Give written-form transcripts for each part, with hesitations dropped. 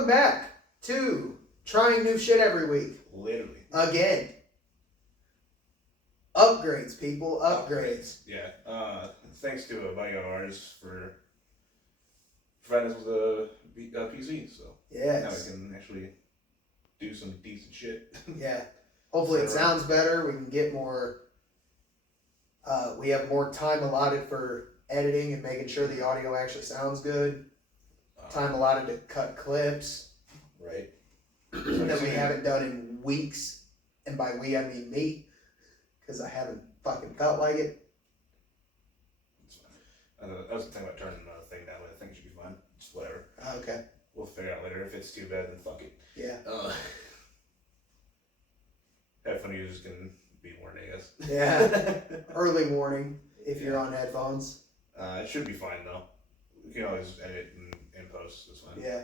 Welcome back to trying new shit every week. Literally. Again. Upgrades, people. Upgrades. Yeah. Thanks to a buddy of ours for providing us with a PC. So yes. now we can actually do some decent shit. Yeah. Hopefully it sounds better. We can get more. We have more time allotted for editing and making sure the audio actually sounds good. Time allotted to cut clips. Right. That we haven't done in weeks. And by we, I mean me. Because I haven't fucking felt like it. It's fine. I was thinking about turning another thing down, but I think it should be fine. Just whatever. Okay. We'll figure out later. If it's too bad, then fuck it. Yeah. Headphone users can be warned, I guess. Yeah. Early warning if you're on headphones. It should be fine, though. We can always edit and post. It's fine. Yeah.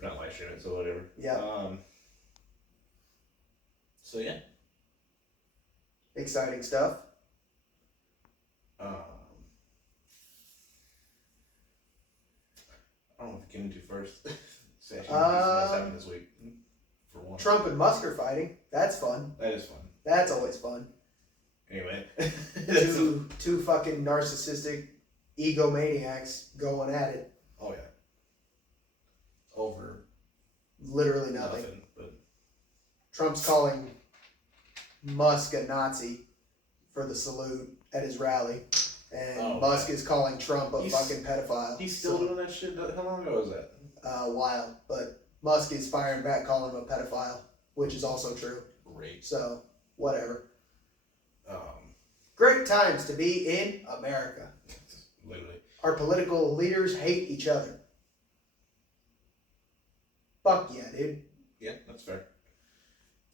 We're not live streaming, so whatever. Yeah. So, yeah. Exciting stuff. I don't know what to get into first. It's actually what's happened this week. For one. Trump and Musk are fighting. That's fun. That is fun. That's always fun. Anyway. two fucking narcissistic egomaniacs going at it. Oh, yeah. Over literally nothing. But Trump's calling Musk a Nazi for the salute at his rally. And Musk is calling Trump a fucking pedophile. He's still doing that shit? How long ago was that? A while. But Musk is firing back calling him a pedophile, which is also true. Great. So, whatever. Great times to be in America. Literally. Our political leaders hate each other. Fuck yeah, dude. Yeah, that's fair.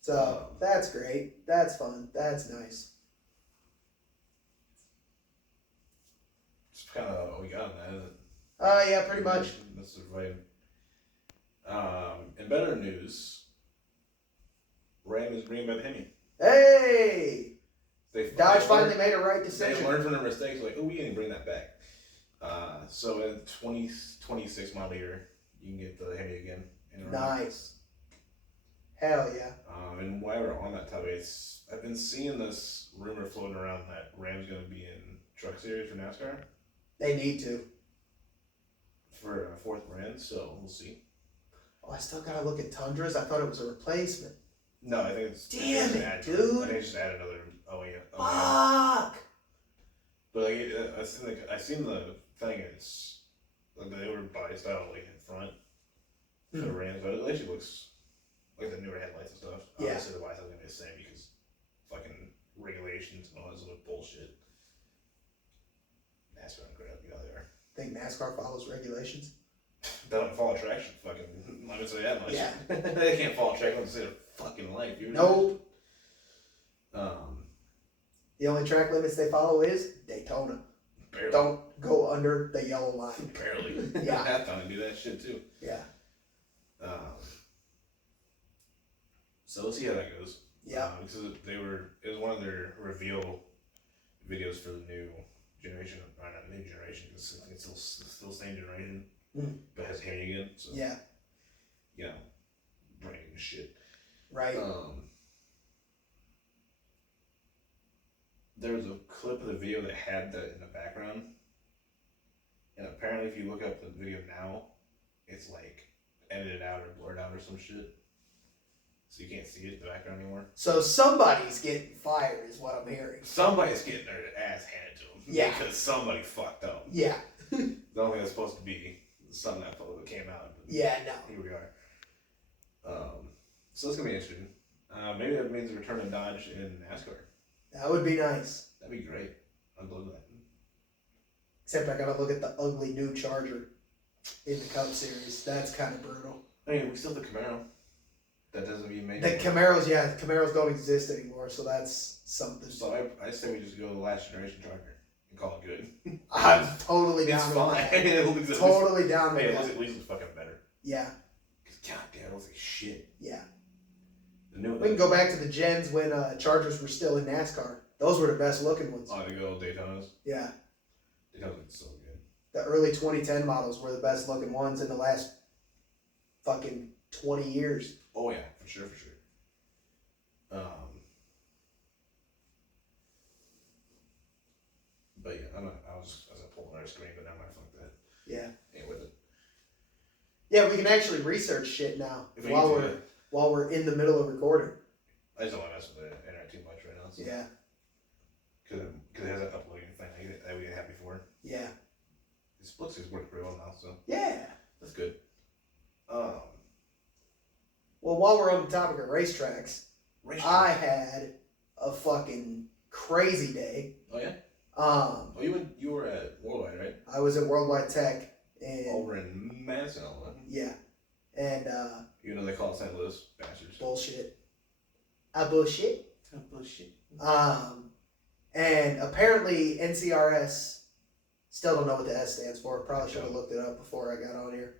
So, that's great. That's fun. That's nice. It's kind of what we got on that, isn't it? Yeah, pretty much. That's right. In better news, Ram is bringing back Hemi. Hey! Dodge finally made a right decision. They learned from their mistakes, like, we didn't bring that back. So in 2026 model year, you can get the Hemi again. Nice. Hell yeah. And while we're on that topic, I've been seeing this rumor floating around that Ram's going to be in Truck Series for NASCAR. They need to. For a fourth brand, so we'll see. Oh, I still gotta look at Tundras. I thought it was a replacement. No, I think it's... Damn it, dude. I think it's just add another OEM. Fuck! But like, I seen the thing, it's... Like, they were biased out, like, in front. For the Rams, but it actually looks like the newer headlights and stuff. Yeah. Obviously, the lights are going to be the same because fucking regulations and all this other bullshit. NASCAR and crap, you know they are. Think NASCAR follows regulations? They don't follow traction, fucking. Let me say that much. Yeah. They can't follow traction to save their fucking life. Nope. The only track limits they follow is Daytona. Barely. Don't go under the yellow line. Barely. Yeah. Half time to do that shit too. Yeah. So we'll see how that goes. Yeah. Because it was one of their reveal videos for the new generation. Or not new generation, because it's still the same generation, but has hair again. So yeah. You know, brand new shit. Right. There was a clip of the video that had that in the background, and apparently, if you look up the video now, it's like edited out or blurred out or some shit. So you can't see it in the background anymore. So somebody's getting fired is what I'm hearing. Somebody's getting their ass handed to them. Yeah. Because somebody fucked up. Yeah. The only thing that's supposed to be something that came out. Yeah, no. Here we are. So it's going to be interesting. Maybe that means a return to Dodge in NASCAR. That would be nice. That'd be great. I'd love that. Except I gotta look at the ugly new Charger in the Cup Series. That's kind of brutal. I mean, we still have the Camaro. That doesn't even make the Camaros don't exist anymore, so that's something. So I say we just go to the last generation Charger and call it good. I'm totally down with that. Totally down with that. At least it's fucking better. Yeah. Because goddamn, it looks like shit. Yeah. We can go back to the gens when Chargers were still in NASCAR. Those were the best looking ones. Oh, the good old Daytonas? Yeah. Daytonas look so good. The early 2010 models were the best looking ones in the last fucking 20 years. Oh yeah, for sure. But yeah, I was pulling our screen, but now I fuck that. Yeah. Ain't with it. Yeah, we can actually research shit now If while we're in the middle of recording. I just don't want to mess with the internet too much right now. So. Yeah. Because it has that uploading thing that we had before. Yeah. It looks like it's working pretty well now, so. Yeah. That's good. Well, while we're on the topic of racetracks, I had a fucking crazy day. Oh yeah. You were at Worldwide, right? I was at Worldwide Tech over in Madison, Illinois. Yeah, and you know they call it St. Louis, bastards. Bullshit. Bullshit. And apparently NCRS, still don't know what the S stands for. Probably should have looked it up before I got on here.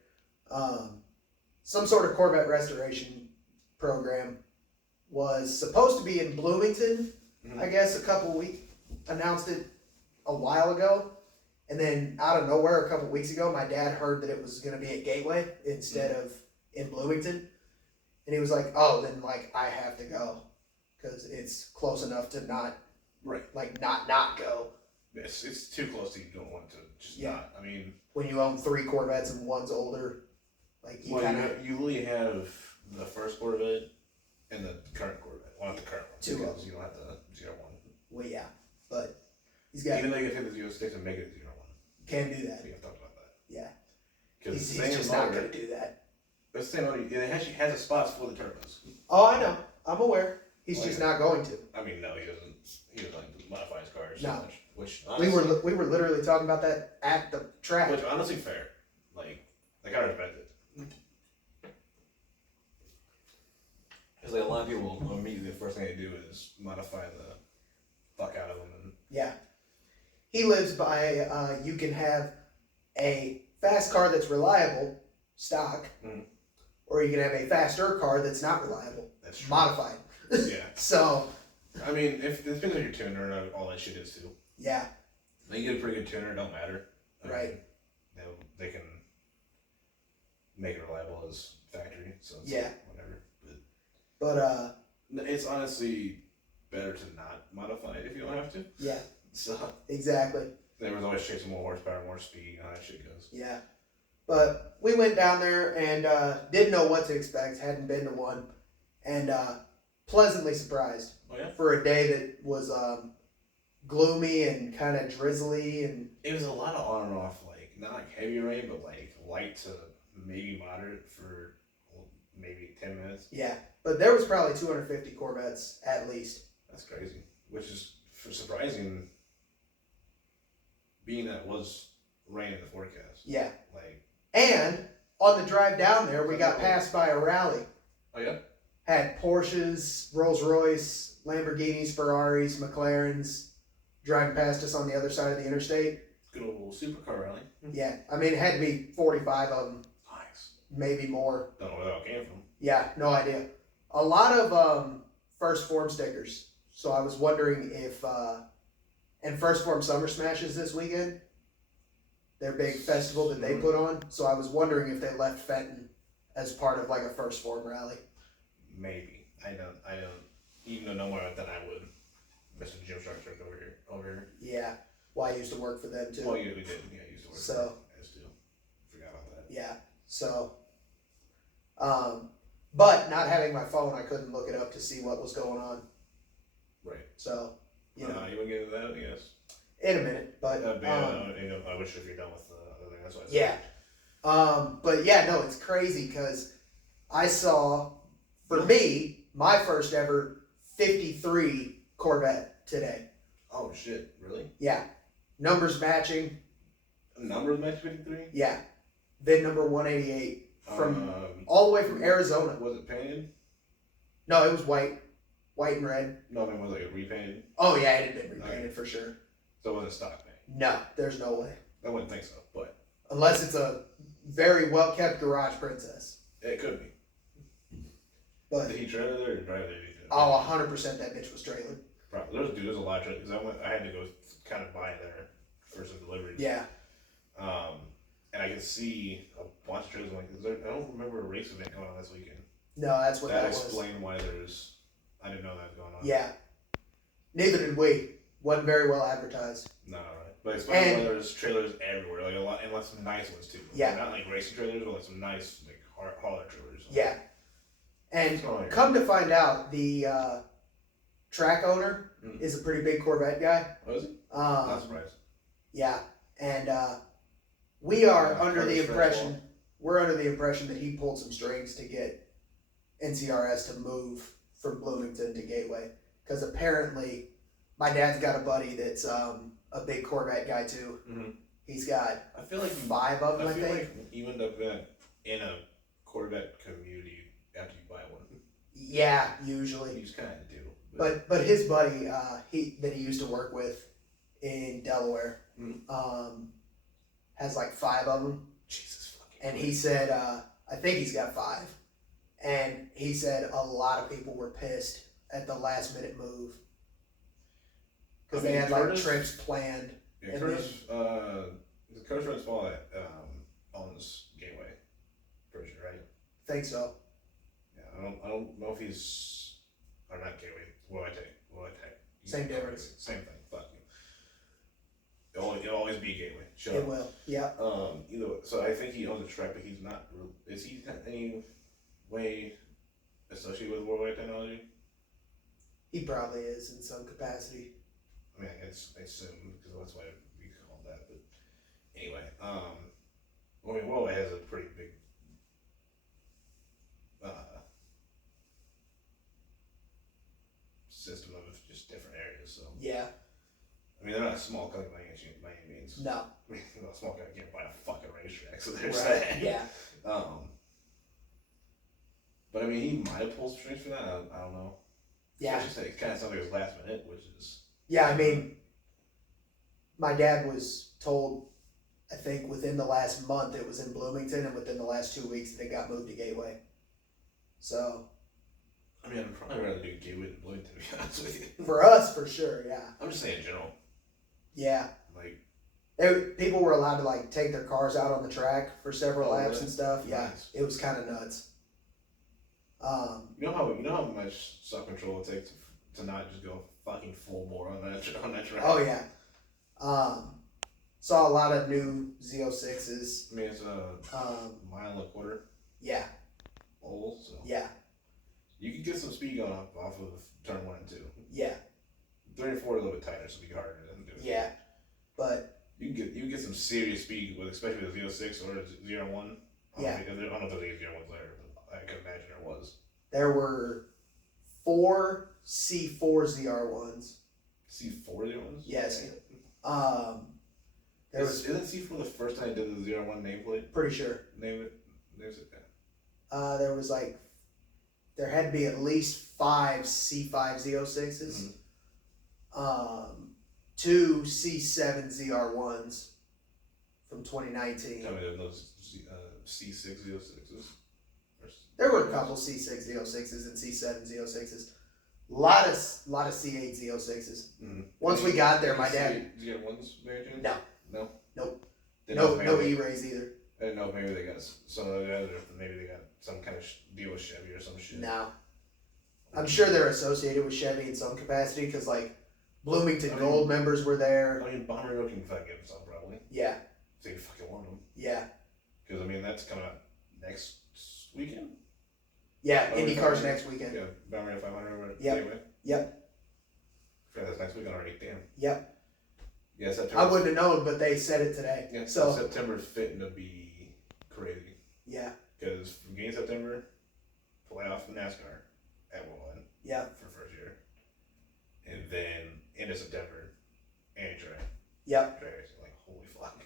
Some sort of Corvette restoration program was supposed to be in Bloomington. I guess announced it a while ago, and then out of nowhere a couple weeks ago, my dad heard that it was going to be at Gateway instead of in Bloomington, and he was like, "Oh, then like I have to go because it's close enough to not not go." It's too close to you don't want to just not. I mean, when you own 3 Corvettes and one's older, like you you really have the first Corvette and the current Corvette. Well, not the current one. 2 of them. You don't have the 01. Well, yeah, but he's got. Even though you take the 06 and make it a 01. Can do that. We have talked about that. Yeah. Because he's just not going to do that. The same motor, it actually has a spots for the turbos. Oh, I know. I'm aware. He's just not going to. I mean, no, he doesn't. He doesn't like modify his cars so much. Which honestly, we were literally talking about that at the track. Which honestly fair. Like I respect it. Because like a lot of people immediately the first thing they do is modify the fuck out of them. And yeah. He lives by you can have a fast car that's reliable, stock, or you can have a faster car that's not reliable. That's true. Modified. Yeah. So. I mean, if it depends on your tuner and all that shit is too. Yeah. They get a pretty good tuner, it don't matter. Right. They can make it reliable as factory, so it's whatever. But it's honestly better to not modify it if you don't have to. Yeah. So exactly. They was always chasing more horsepower, more speed, how that shit goes. Yeah. But we went down there and didn't know what to expect, hadn't been to one, and pleasantly surprised. Oh yeah? For a day that was gloomy and kind of drizzly, and it was a lot of on and off, like not like heavy rain, but like light to maybe moderate for maybe 10 minutes. Yeah, but there was probably 250 Corvettes at least. That's crazy, which is surprising, being that it was rain in the forecast. Yeah. Like. And on the drive down there, we got passed by a rally. Oh yeah. Had Porsches, Rolls Royce, Lamborghinis, Ferraris, McLarens driving past us on the other side of the interstate. Good old supercar rally. Yeah, I mean, it had to be 45 of them. Nice. Maybe more. Don't know where that all came from. Yeah, no idea. A lot of First Form stickers. So I was wondering if, and First Form Summer Smash is this weekend. Their big festival that they put on. So I was wondering if they left Fenton as part of like a First Form rally. Maybe. I don't even know more about that I would. Mr. Jim Shark over here. Yeah. Well, I used to work for them too. Well, yeah, we did. Yeah, I used to work for them. I just forgot about that. Yeah. So, but not having my phone, I couldn't look it up to see what was going on. Right. So, you know. You want to get into that, I guess? In a minute, but. I wish if you're done with the other thing, that's what I said. Yeah. But yeah, no, it's crazy because I saw, for me, my first ever 53 Corvette today. Oh shit! Really? Yeah. Numbers matching. Numbers match 53? Yeah. VIN number 188 from all the way from Arizona. Was it painted? No, it was white and red. No, I mean, was it repainted? Oh yeah, it had been repainted for sure. So it wasn't stock paint? No, there's no way. I wouldn't think so, but unless it's a very well kept garage princess. It could be. But did he trailer there or drive there? Oh, 100% that bitch was trailer. Probably. There's a lot of trailers because I had to go kind of buy there first of delivery. Yeah. and I can see a bunch of trailers. I'm like, I don't remember a race event going on this weekend. No, that's what that was. That explained why there's. I didn't know that was going on. Yeah. Neither did we. Wasn't very well advertised. No, right. But it's funny why there's trailers everywhere, like a lot, and some nice ones too. Yeah. Not like racing trailers, but like some nice like hauler trailers. Yeah. And come to find out, the track owner is a pretty big Corvette guy. Oh, is he? Not surprised. Yeah, and we are under the impression that he pulled some strings to get NCRS to move from Bloomington to Gateway, because apparently my dad's got a buddy that's a big Corvette guy too. Mm-hmm. He's got I feel like 5 of them. I think like you end up in a Corvette community after you buy one. Yeah, usually. You just kind of do. But his buddy that he used to work with in Delaware has like 5 of them. Jesus fucking. And he said, I think he's got 5. And he said a lot of people were pissed at the last minute move because they had like trips planned. Yeah, Curtis, the Curtis runs Paul that owns Gateway, pretty sure, right? Think so. Yeah, I don't know if he's or not Gateway. What I take. Same difference. Same thing. Fuck you. It'll always be Gateway. Shut it up. Will. Yeah. Either way, so I think he owns a track, but he's not. Is he any way associated with Worldwide Technology? He probably is in some capacity. I mean, I assume because that's why we call that. But anyway, Worldwide has a pretty big system of just different areas. So yeah. I mean, they're not a small company by any means. No. I mean, a small company can't buy a fucking racetrack, so there's right. that. Yeah. But I mean, he might have pulled strings for that. I don't know. Yeah. It kind of sounds like it was last minute, which is. Yeah, I mean, my dad was told, I think within the last month it was in Bloomington, and within the last 2 weeks they got moved to Gateway. So. I mean, I'd probably rather do Gateway than Bloomington, to be honest with you. For us, for sure, yeah. I'm just saying in general. Yeah. Like. People were allowed to like take their cars out on the track for several laps really? And stuff. Yeah, nice. It was kind of nuts. You know how much self control it takes to not just go fucking full bore on that track. Oh yeah. Saw a lot of new Z06s. I mean, it's a mile and a quarter. Yeah. Oval, so. Yeah. You could get some speed going off of turn 1 and 2. Yeah. 3 and 4 are a little bit tighter, so it'd be harder than do it. Yeah, but you can get some serious speed with, especially with 06 or 01. Yeah. I don't know if there's any 01s there, but I can imagine there was. There were 4 C4 ZR1s. C4 ZR1s? Yes. Isn't C4 the first time I did the ZR1 nameplate? Pretty sure. Names it. Yeah. There had to be at least 5 C5 Z06s. 2 C7 ZR1s from 2019. Tell me there's no C6 Z06s. There were a couple C6 Z06s and C7 Z06s. Lot of C8 Z06s. Mm-hmm. Once we got there, my dad. Did you get ones, Mary Jane? No. No. Nope. No E-Rays either. I didn't know if maybe they got some of the other. Maybe they got some kind of deal with Chevy or some shit. No. I'm sure they're associated with Chevy in some capacity because like Bloomington Gold members were there. I mean, Bonneville can fucking give them some probably. Yeah. So you fucking want them. Yeah. Because I mean that's coming up next weekend. Yeah, IndyCar's next weekend. Yeah, Bonneville 500. Yep. Anyway. Yep. I forgot that's next weekend already. Damn. Yep. Yeah, September. I wouldn't have known, but they said it today. Yeah. So September's fitting to be crazy. Yeah. Because from beginning of September, playoff in NASCAR at Worldwide. Yeah. For first year. And then into September, Andrew. Yep. Like, holy fuck.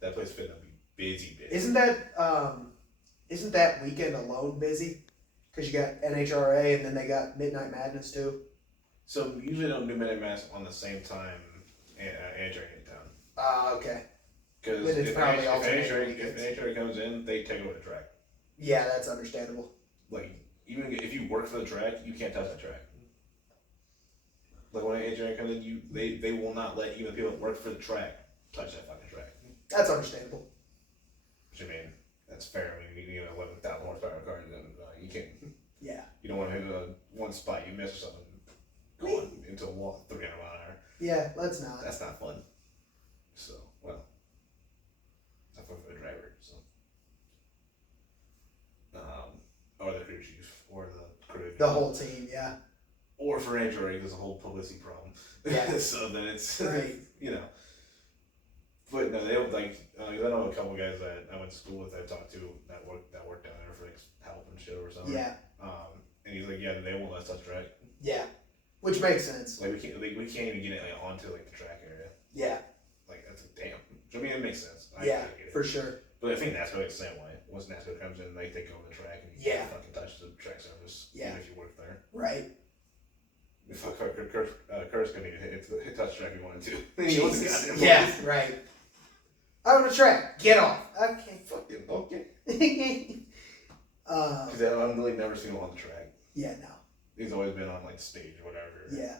That place fitting to be busy. Isn't that weekend alone busy? Because you got NHRA and then they got Midnight Madness too. So usually they don't do Midnight Madness on the same time Andrew in town. Okay. Because if NHRA comes in, they take over the track. Yeah, that's understandable. Like, even if you work for the track, you can't touch that track. Like when NHRA comes in, they will not let even people that work for the track touch that fucking track. That's understandable. Which, I mean, that's fair. I mean, you get an 11,000 horsepower car, then you can't. Yeah. You don't want to hit one spot you miss or something going into a wall at 300 mile an hour. Yeah, let's not. That's not fun. So, well, not fun for the driver. So, or the crew chief, or the crew. The whole team, yeah. Or for Android, there's a whole publicity problem. Yeah. So then it's right. you know. But no, they don't like. I know a couple guys that I went to school with. I talked to that work down there for like help and shit or something. Yeah. And he's like, yeah, they won't let us track. Yeah, which makes sense. Like we can't even get it like onto like the track area. Yeah. Like that's damn. I mean, it makes sense. Yeah, for sure. But I think NASCAR is the same way. Once NASCAR comes in, like they go on the track and you can't fucking touch the track surface. Yeah. Even if you work there. Right. If Kurt's couldn't even hit touch track if he wanted to. Jesus. Yeah, right. I'm on the track. Get off. Okay. Fucking okay. Because I've really never seen him on the track. Yeah, no. He's always been on like stage or whatever. Yeah.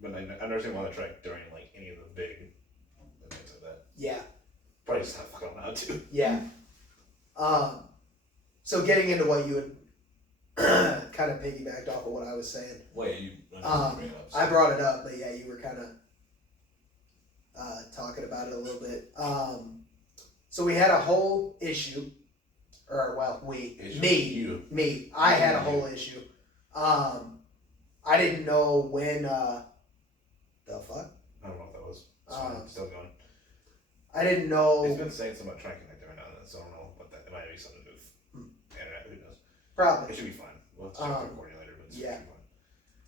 But I've never seen him on the track during like any of the big events like that. Yeah. Probably just not fucking allowed to. Yeah. So getting into what you had kind of piggybacked off of what I was saying. Wait, I brought it up, but yeah, you were kind of talking about it a little bit. So we had a whole issue, or well, I had a whole issue. I didn't know when. The fuck? I don't know what that was. Still going. I didn't know. He's been saying something about track connect every now and then, so I don't know what that. It might be something to do with internet. Who knows? Probably. It should be fine. We'll have to check the recording later, but it should be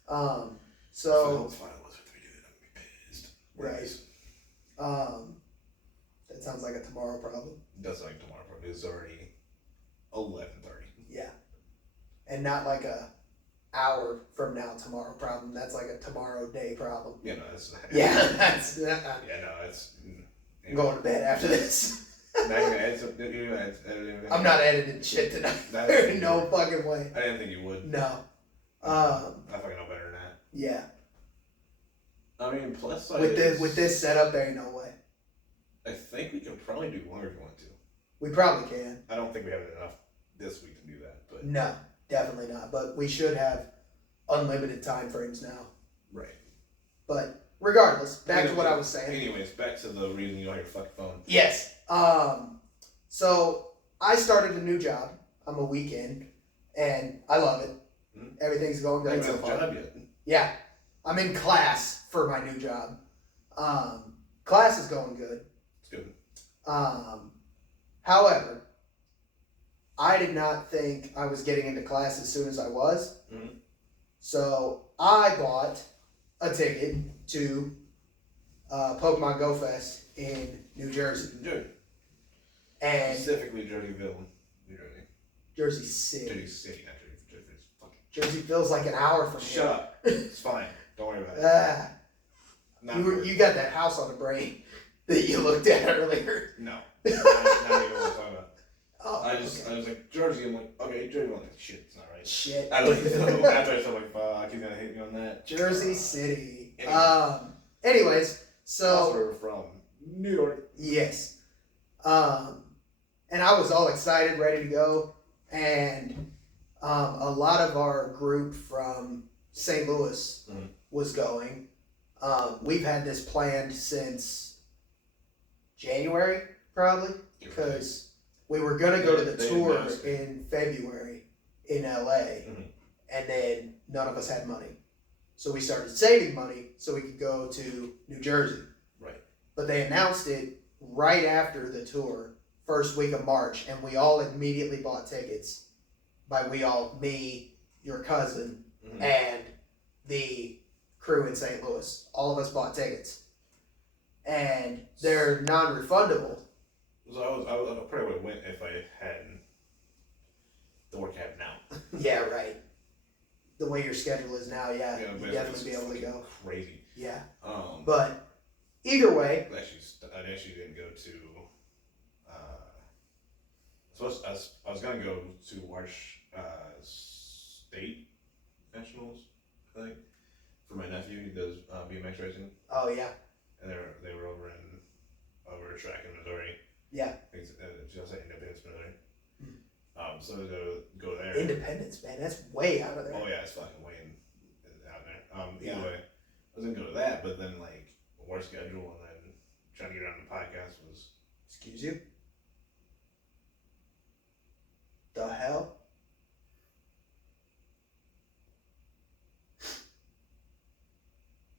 fine. So. If it was with 3D, I'm gonna be pissed. Right. That sounds like a tomorrow problem. It does sound like tomorrow problem. It's already 11:30. Yeah. And not like a hour from now tomorrow problem. That's like a tomorrow day problem. Yeah, no, that's. Yeah, that's. Yeah, no, it's. I'm going to bed after this. I'm not editing shit tonight. No fucking way. I didn't think you would. No. I fucking know better than that. Yeah. I mean, plus side with this setup, there ain't no way. I think we can probably do longer if you want to. We probably can. I don't think we have enough this week to do that, but no, definitely not. But we should have unlimited time frames now. Right. But regardless, back to what I was saying. Anyways, back to the reason you don't have your fucking phone. Yes. So I started a new job. I'm a week in, and I love it. Mm-hmm. Everything's going great so far. Job yet? Yeah, I'm in class for my new job. Class is going good. It's good. However, I did not think I was getting into class as soon as I was. Mm-hmm. So I bought a ticket to Pokemon Go Fest in New Jersey. And specifically Jerseyville, New Jersey. Jersey City. Jersey City, not Jersey. Jersey feels like an hour from here. Shut up. It's fine. Don't worry about it. You got that house on the brain that you looked at earlier. No. Not even what I'm talking about. Oh, I was like, Jersey. I'm like, okay, Jersey. I'm like, shit, it's not right. Shit. I like so after I said like, fuck, he's gonna hit me on that. Jersey City. Anyway. Anyways, so. That's where we're from. New York. Yes. And I was all excited, ready to go, and a lot of our group from St. Louis was going. We've had this planned since January, probably, because we were going to go to the tour in February in LA, and then none of us had money. So we started saving money so we could go to New Jersey. Right. But they announced it right after the tour, first week of March, and we all immediately bought tickets. By we all, me, your cousin, and the crew in St. Louis. All of us bought tickets. And they're non-refundable. So I probably would have went if I hadn't the work I have now. Yeah, right. The way your schedule is now, yeah you'd definitely be able to go. Crazy. Yeah. But either way. I actually didn't go to. I was gonna go to March state nationals, I think, for my nephew. He does BMX racing. Oh yeah. And they were over a track in Missouri. Yeah. It's just like Independence, Missouri. So to go there. Independence, man, that's way out of there. Oh yeah, it's fucking way out there. Yeah. Either way, I was gonna go to that, but then like work schedule and then trying to get around the podcast was. Excuse you? The hell?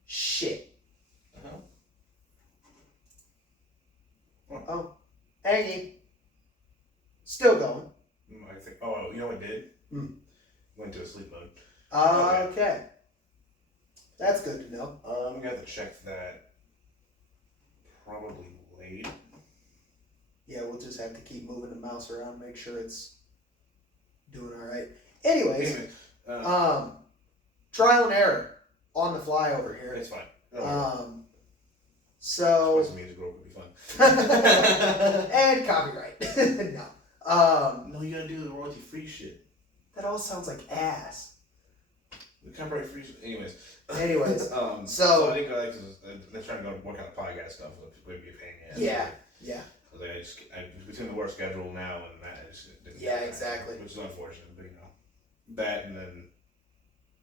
Shit. Oh, Aggie. Still going. I think. Oh, you know what I did? Went to a sleep mode. Okay. That's good to know. I'm gonna have to check that. Probably late. Yeah, we'll just have to keep moving the mouse around, make sure it's doing all right. Anyways, trial and error on the fly over here. It's fine. So. Some music would be fun. And copyright. No. No, you gotta do the royalty free shit. That all sounds like ass. The copyright free shit. Anyways. So I think they're trying to go work on the podcast stuff, so it would be a pain in the ass. Yeah. Like I between the work schedule now and that, I just didn't. Yeah, exactly. Which is unfortunate, but that and then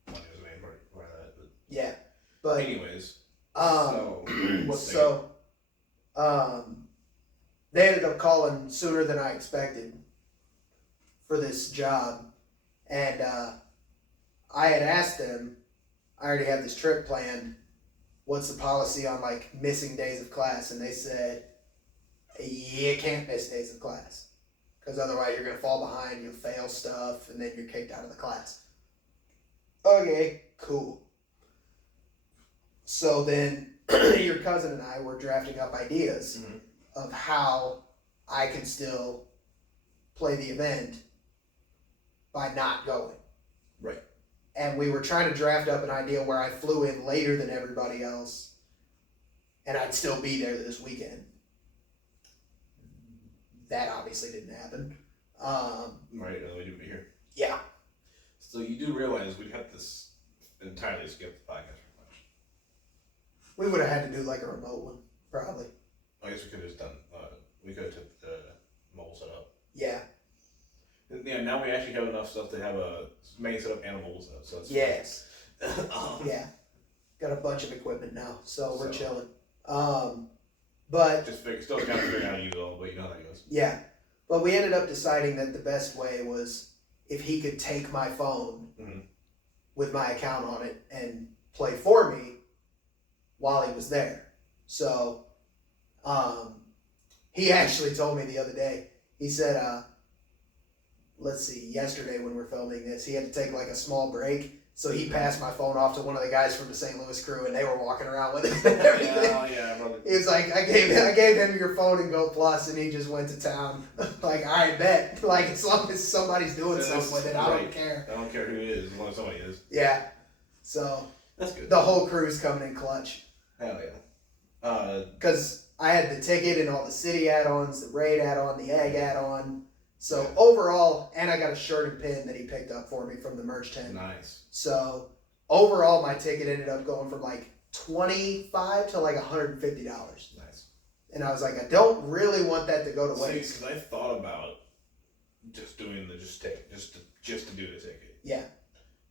money was the main part of that. But yeah, but anyways, they ended up calling sooner than I expected for this job, and I had asked them. I already have this trip planned. What's the policy on like missing days of class? And they said, you can't miss days of class because otherwise you're going to fall behind, you'll fail stuff, and then you're kicked out of the class. Okay, cool. So then your cousin and I were drafting up ideas of how I could still play the event by not going. Right. And we were trying to draft up an idea where I flew in later than everybody else and I'd still be there this weekend. That obviously didn't happen. Right, we do be here. Yeah. So you do realize we'd have to entirely skip the podcast pretty much. We would have had to do like a remote one, probably. I guess we could have just done, we could have took the mobile setup. Yeah. Yeah, now we actually have enough stuff to have a main setup and a mobile setup. So that's yes. Yeah. Got a bunch of equipment now, so we're chilling. But still kind of figuring out how to use it all, but you know how that goes. Yeah. But we ended up deciding that the best way was if he could take my phone with my account on it and play for me while he was there. So he actually told me the other day, he said, let's see, yesterday when we're filming this, he had to take like a small break. So he passed my phone off to one of the guys from the St. Louis crew, and they were walking around with it and everything. Yeah, brother. He was like, I gave him your phone and Go Plus, and he just went to town. Like, I bet. Like, as long as somebody's doing something with it, I don't care. I don't care who it is, as long as somebody is. Yeah. So that's good. The whole crew's coming in clutch. Hell yeah. Because I had the ticket and all the city add-ons, the raid add-on, the egg add-on. So overall, and I got a shirt and pin that he picked up for me from the merch tent. Nice. So overall, my ticket ended up going from like $25 to like $150. Nice. And I was like, I don't really want that to go to waste. Because I thought about just doing the ticket, just to do the ticket. Yeah.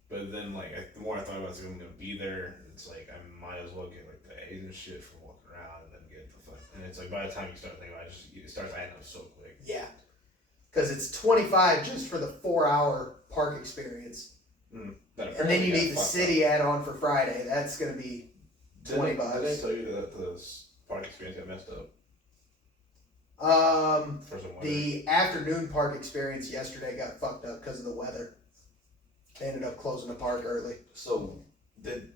But then the more I thought about it, I'm gonna be there. It's like I might as well get like the A's and shit for walking around, and then get the fun. And it's like by the time you start thinking about it, it starts adding up so quick. Yeah. Because it's $25 just for the 4-hour park experience. And then you need the city add-on for Friday. That's going to be $20. Did I tell you that the park experience got messed up? The afternoon park experience yesterday got fucked up because of the weather. They ended up closing the park early. So did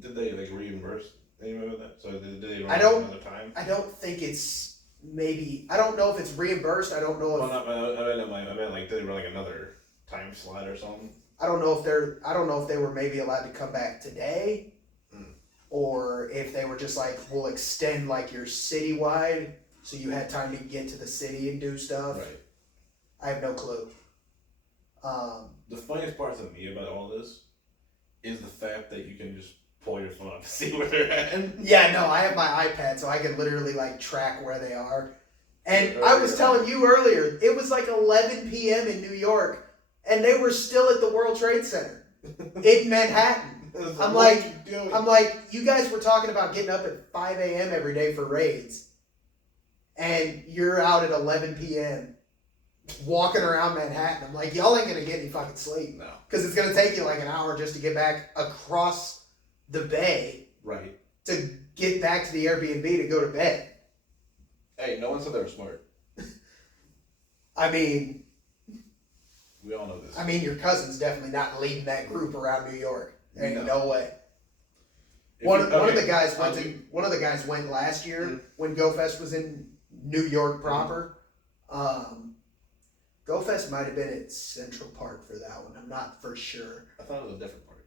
they reimburse anyone with that? So did they run another time? I don't think it's. Maybe I don't know if it's reimbursed. I don't know if. I meant did they run another time slot or something? I don't know if they were maybe allowed to come back today, or if they were just like, we'll extend your citywide, so you had time to get to the city and do stuff. Right. I have no clue. The funniest part to me about all this is the fact that you can just pull your phone up to see where they're at. Yeah, no, I have my iPad, so I can literally track where they are. And I was telling you earlier, it was like 11 p.m. in New York, and they were still at the World Trade Center in Manhattan. I'm like, you guys were talking about getting up at 5 a.m. every day for raids, and you're out at 11 p.m. walking around Manhattan. I'm like, y'all ain't gonna get any fucking sleep. No. Because it's gonna take you like an hour just to get back across the bay. Right. To get back to the Airbnb to go to bed. Hey, no one said they were smart. I mean, we all know this. I mean, your cousin's definitely not leading that group around New York. There ain't no way. One of the guys went last year when GoFest was in New York proper. GoFest might have been at Central Park for that one. I'm not for sure. I thought it was a different party.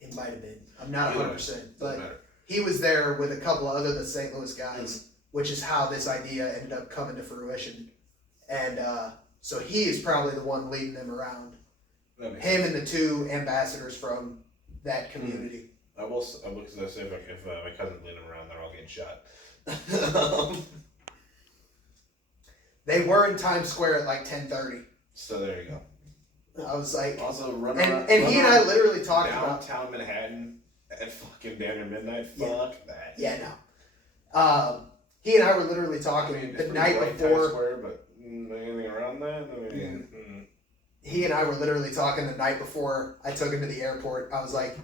It might have been. I'm not 100%. But matter. He was there with a couple of other St. Louis guys, which is how this idea ended up coming to fruition. And so he is probably the one leading them around. Him and the two ambassadors from that community. I will say if my cousin's leading them around, they're all getting shot. They were in Times Square at like 10:30. So there you go. I was like, also and he and I literally talked about downtown Manhattan at fucking damn near midnight. Fuck that. Yeah, no. He and I were literally talking the night before. Times Square, but anything around that? I mean, He and I were literally talking the night before I took him to the airport. I was like,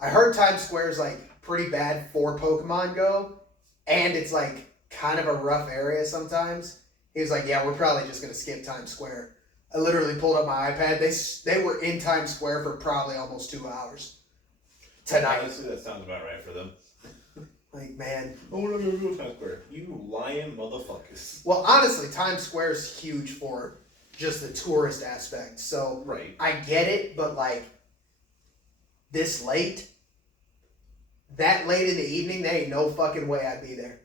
I heard Times Square is like pretty bad for Pokemon Go, and it's like kind of a rough area sometimes. He was like, yeah, we're probably just gonna skip Times Square. I literally pulled up my iPad. They were in Times Square for probably almost 2 hours tonight. Honestly, that sounds about right for them. Like, man. Oh, we're not gonna go to Times Square. You lying motherfuckers. Well, honestly, Times Square is huge for just the tourist aspect. So right. I get it, but like this late, that late in the evening, there ain't no fucking way I'd be there.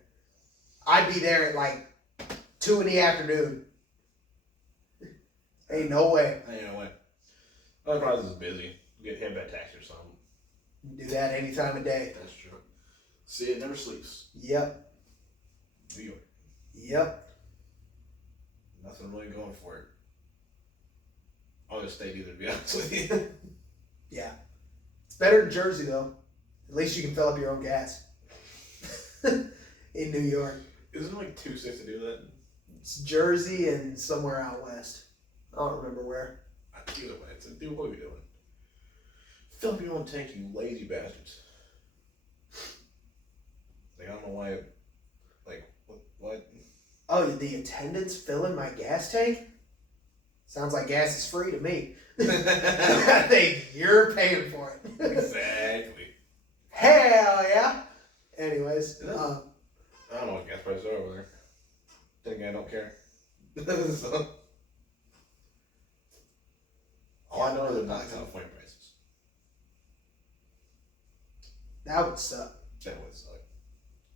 I'd be there at like 2 in the afternoon. Ain't no way. Ain't no way. My prize is busy. Get hit by taxi or something. Do that any time of day. That's true. See, it never sleeps. Yep. New York. Yep. Nothing really going for it. I'll just stay either, to be honest with you. Yeah. It's better than Jersey, though. At least you can fill up your own gas. In New York. Isn't it like 2 cents to do that? It's Jersey and somewhere out west. I don't remember where. Either way, it's do what are you doing? Fill up your own tank, you lazy bastards. Like, I don't know why. Like, what? Oh, the attendants filling my gas tank? Sounds like gas is free to me. I think you're paying for it. Exactly. Hell yeah. Anyways, I don't know what gas prices are over there. Then again, I don't care. So, all I know is they're not California prices. That would suck. That would suck.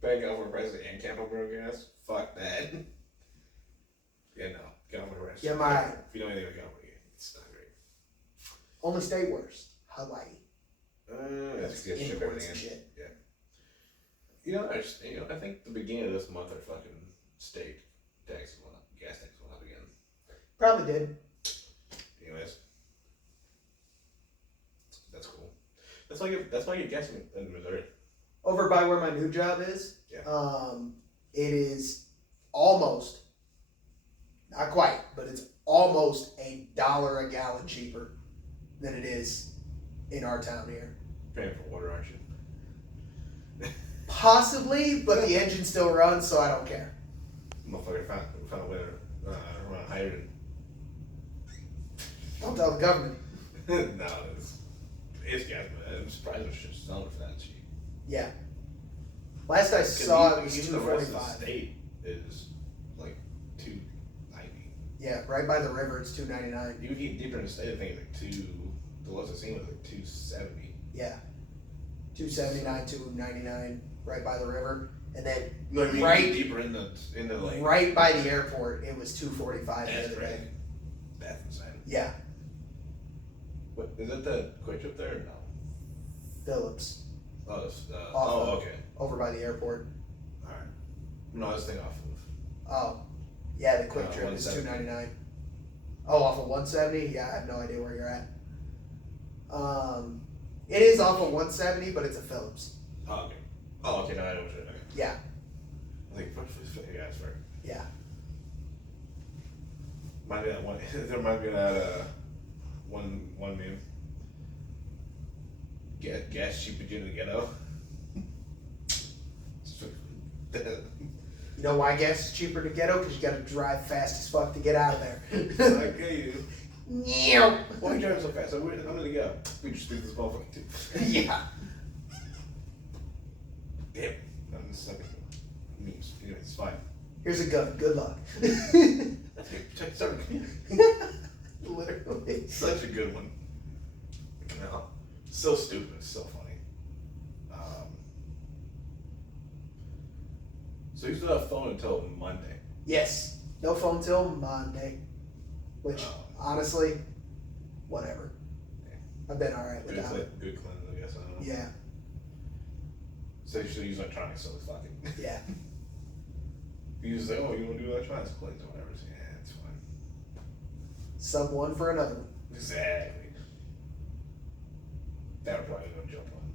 Paying California prices and Campbell gas? Fuck that. Yeah, no. California prices. Yeah, my. If you know anything about California, it's not great. Only state worse. Hawaii. That's good shit. Everything in. Shit. Yeah. I think the beginning of this month our fucking state taxes went up, gas taxes went up again. Probably did. Anyways, that's cool. That's why you're guessing in Missouri. Over by where my new job is, yeah. It is almost, not quite, but it's almost $1 a gallon cheaper than it is in our town here. Paying for water, aren't you? Possibly, but the engine still runs, so I don't care. Motherfucker found a way to run hydrogen. Don't tell the government. No, it's gas, but I'm surprised they're selling for that cheap. Yeah. Last I saw it was even the rest of the $2.45. state is like $2.90. Yeah, right by the river it's $2.99. You get deeper in the state, I think like the lowest I've seen was like $2.70. Yeah. $2.79, $2.99, right by the river. And then right deeper in the like right by the airport it was $2.45 the that's other crazy. day. That's insane. Yeah. What is it the quick trip there or no? Phillips. Oh, okay. Over by the airport. Alright. No, I was thinking off of Oh. Yeah, the quick trip is 170. $299. Oh, off of 170? Yeah, I have no idea where you're at. It is off of 170, but it's a Phillips. Oh, okay. Oh, okay. No, I know what you're doing. Yeah. I think yeah, that's fair. Yeah. Might be that one. There might be that one meme. Gas cheap in the ghetto. You know why gas is cheaper to ghetto? Because you got to drive fast as fuck to get out of there. I get you. Yeah. Why are you driving so fast? I'm gonna go. We just do this motherfucker too. Yeah. Damn. I'm just like memes. Anyway, it's fine. Here's a gun. Good luck. Sorry. Literally. Such a good one. No. So stupid. So funny. So you still have phone until Monday. Yes. No phone till Monday. Which, honestly, whatever. I've been alright without it. Good cleanse, I guess. I don't know. Yeah. So you should use electronics, so it's fucking. Yeah. You just say, oh, you want to do electronics cleanse or whatever. So, yeah, it's fine. Sub one for another one. Exactly. That would probably go jump on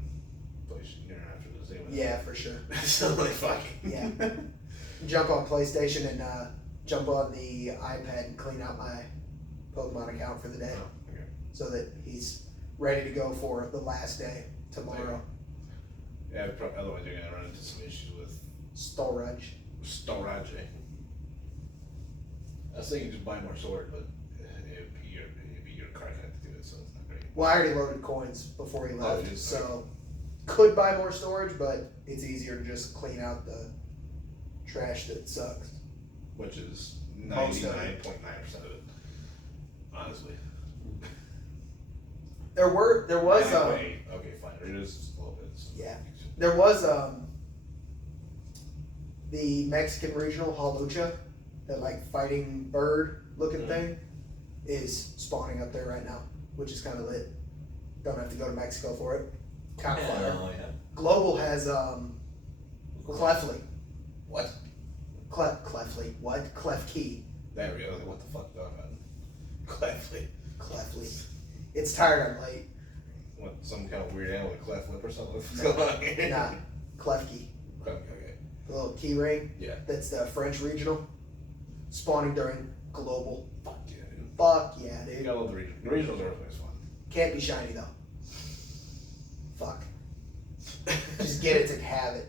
PlayStation after this anyway. Yeah, for sure. So like fucking. Yeah. Jump on PlayStation and jump on the iPad and clean out my Pokemon account for the day. Oh, okay. So that he's ready to go for the last day tomorrow. Yeah, otherwise you're gonna run into some issues with Storage. storage. I was thinking just buy more sword, but it'd be your card had to do it, so it's not great. Well, I already loaded coins before he left, it is, so could buy more storage, but it's easier to just clean out the trash that sucks. Which is Most of it. 99.9% of it. Honestly. There was okay, fine. It is just a little bit. So. Yeah. There was the Mexican regional halucha, that like fighting bird looking thing, is spawning up there right now, which is kind of lit. Don't have to go to Mexico for it. Kind of fire. Yeah. Global has Clefly. What? Clefly. What? Clefkey. There we go. What the fuck dog about? Clefly. Clefly. It's tired. I'm late. What? Some kind of weird animal, like cleft lip or something? What's going on here? Nah. Clefkey. Okay. The little key ring. Yeah. That's the French regional. Spawning during global. Fuck yeah, dude. Fuck yeah, You dude. gotta love the region. The regionals are always fun. Can't be shiny though. Fuck. Just get it to have it.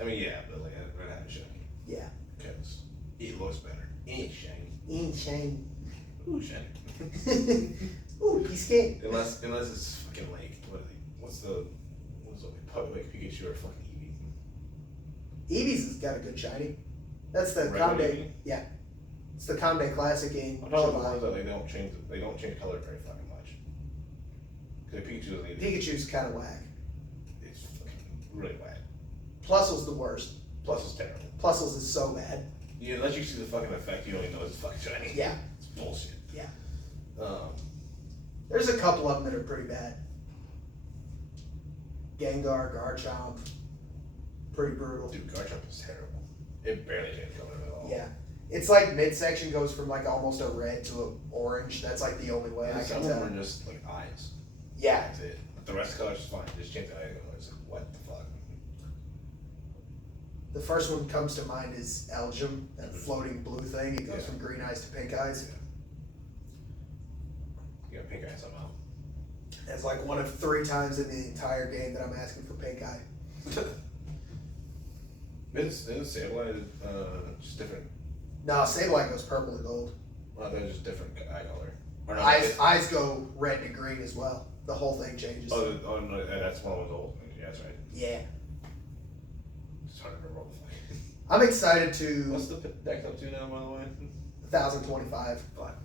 I mean, yeah, but like, I'd rather have it shiny. Yeah. Because it looks better. Ain't shiny. Ain't shiny. Ooh, shiny. Ooh, piece of cake. Unless it's fucking like, what's the like Pikachu or fucking Eevee? Eevee's has got a good shiny. That's the Regular Conde. Eevee? Yeah. It's the Conde Classic in I'm talking about the July. ones that they don't change color very fucking much. Because Pikachu doesn't either. Pikachu's kind of whack. It's fucking really whack. Plusle's the worst. Plus it's terrible. Plusle's is so bad. Yeah, unless you see the fucking effect, you only know it's fucking shiny. Yeah. It's bullshit. Yeah. Um, There's a couple of them that are pretty bad. Gengar, Garchomp. Pretty brutal. dude, Garchomp is terrible. It barely changed color at all. Yeah. It's like midsection goes from like almost a red to an orange. That's like the only way I Some can of them tell. are just like eyes. Yeah. That's it. But the rest of the colors is fine. Just change the eye color. It's like, what the fuck? The first one comes to mind is Elgium, that floating blue thing. It goes Yeah. from green eyes to pink eyes. You got pink eye somehow. It's like one of 3 times in the entire game that I'm asking for pink eye. Isn't Sableye just different? No, Sableye goes purple to gold. Well, they're just different eye color. Or no, Eyes go red to green as well. The whole thing changes. Oh no, that's one of those old. Yeah, that's right. Yeah. It's hard to remember all the fuck. I'm excited to What's the deck up to now, by the way? 1025 Fuck.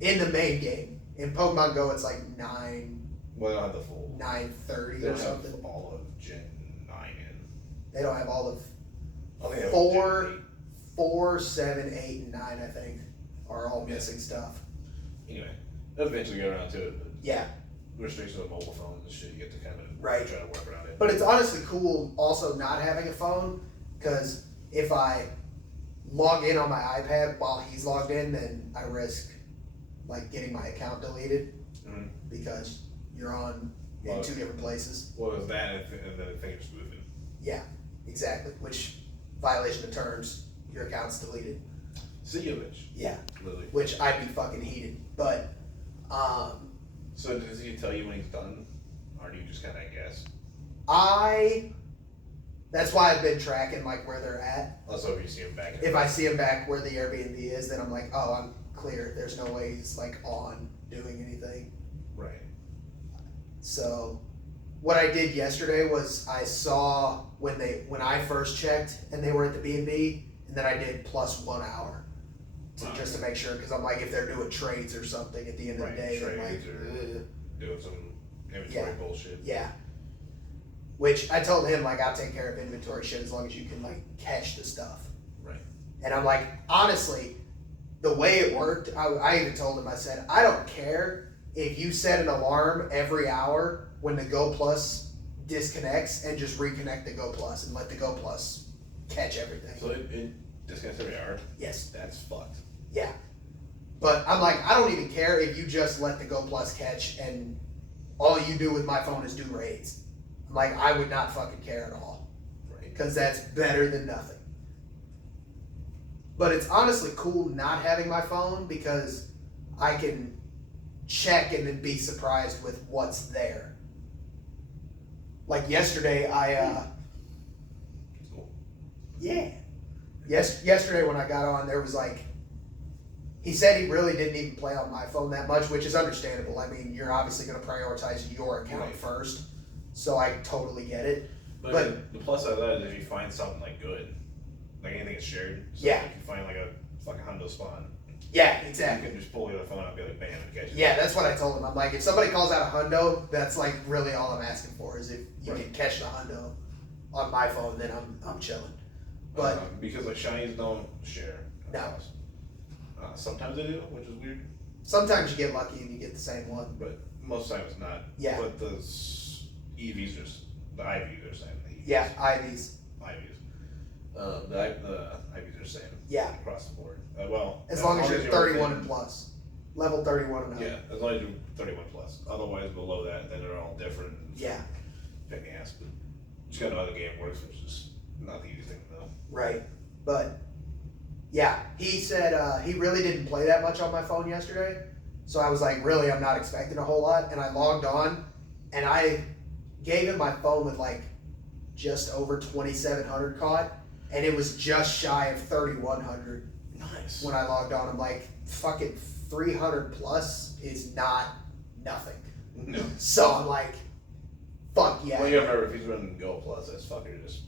in the main game. In Pokemon Go, it's like 9, Well, I don't have the full. 930 They or don't have something. all of Gen 9 in. They don't have all of I only have 4, Gen 4, 7, 8, and 9. I think are all Yeah. missing stuff. 8. Anyway, they'll eventually get around to it, but Yeah, restrictions with mobile phones and shit, you get to kind of Right. try to work around it. but it's honestly cool also not having a phone, because if I log in on my iPad while he's logged in, then I risk like getting my account deleted because you're on in two different places. Well, it's that and then the finger's moving. Yeah, exactly. Which violation of terms, your account's deleted. See you, bitch. Yeah. Literally. Which I'd be fucking heated. But So does he tell you when he's done? Or do you just kinda guess? That's why I've been tracking like where they're at. Also if you see him back. If I see him back where the Airbnb is, then I'm like, oh, I'm clear. There's no way he's like on doing anything. Right. So what I did yesterday was I saw when I first checked and they were at the B&B, and then I did plus 1 hour just to make sure, because I'm like, if they're doing trades or something at the end of the day, I'm like, doing some inventory bullshit. Yeah. Which I told him, like, I'll take care of inventory shit as long as you can like catch the stuff. Right. And I'm like, honestly, the way it worked, I even told him, I said, I don't care if you set an alarm every hour when the Go Plus disconnects and just reconnect the Go Plus and let the Go Plus catch everything. So it disconnects every hour? Yes. That's fucked. Yeah. But I'm like, I don't even care if you just let the Go Plus catch and all you do with my phone is do raids. I'm like, I would not fucking care at all. Right. Because that's better than nothing. But it's honestly cool not having my phone because I can check and then be surprised with what's there. Like yesterday, Cool. Yeah. Yesterday when I got on, there was like, he said he really didn't even play on my phone that much, which is understandable. I mean, you're obviously going to prioritize your account first, so I totally get it. But the plus side of that is if you find something like good, like anything that's shared. So Yeah. If you find like a fucking hundo spawn. Yeah, exactly. You can just pull the other phone out and be like, bam, and catch it. Yeah, that's what I told him. I'm like, if somebody calls out a hundo, that's like really all I'm asking for is if you can catch the hundo on my phone, then I'm chilling. But because like shinies don't share. No. Sometimes they do, which is weird. Sometimes you get lucky and you get the same one. But most times not. Yeah. But the EVs are the IVs are saying the EVs. Yeah, IVs. The IVs are saying. Yeah. Across the board. Well. As long as you're 31 and plus. Level 31 and up. Yeah, as long as you're 31 plus. Otherwise, below that, then they're all different. Yeah. Pain in the ass, but just gotta know how the game works, which is not the easiest thing to know. Right. But yeah, he said he really didn't play that much on my phone yesterday. So I was like, really, I'm not expecting a whole lot. And I logged on and I gave him my phone with like just over 2,700 caught. And it was just shy of 3,100. Nice. When I logged on, I'm like, fucking 300 plus is not nothing. No. So I'm like, fuck yeah. Well, you gotta remember, if he's running Go Plus, that's fucker just.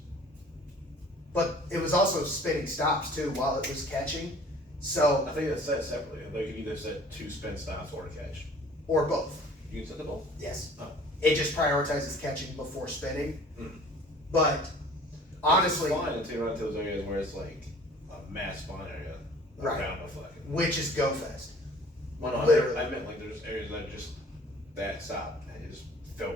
But it was also spinning stops too while it was catching. So. I think that's set separately. Like you can either set 2 spin stops or to catch. Or both. You can set them both? Yes. Oh. It just prioritizes catching before spinning. But honestly. It's fine until you run into those areas where it's like a mass spawn area. Right. Around the fucking. Which is Go Fest. Well, no, Literally. I meant like there's areas that just that stop and just fill.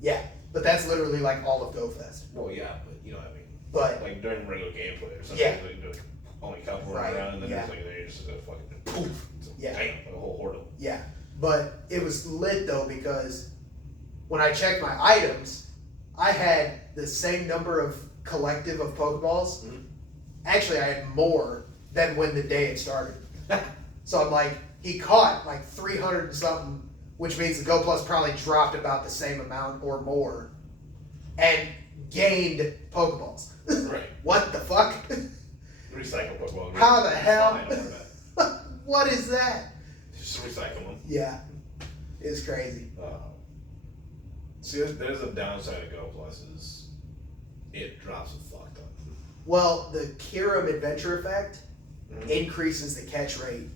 Yeah. But that's literally like all of Go Fest. Well, yeah, but you know what I mean. But. Like during regular gameplay or something, Yeah. like there's only a couple running around, and then there's like there's just a fucking poof. Yeah. Damn, like a whole horde of them. Yeah. But it was lit though because when I checked my items, I had the same number of collective of Pokeballs. Actually, I had more than when the day had started. So I'm like, he caught like 300 and something, which means the Go Plus probably dropped about the same amount or more and gained Pokeballs. Right. What the fuck? Recycle Pokemon. How the hell? Fine, don't worry about it. What is that? Just recycle them. Yeah. It's crazy. See, there's a downside of Go Plus is it drops a fuck ton. Well, the Kiram Adventure Effect increases the catch rate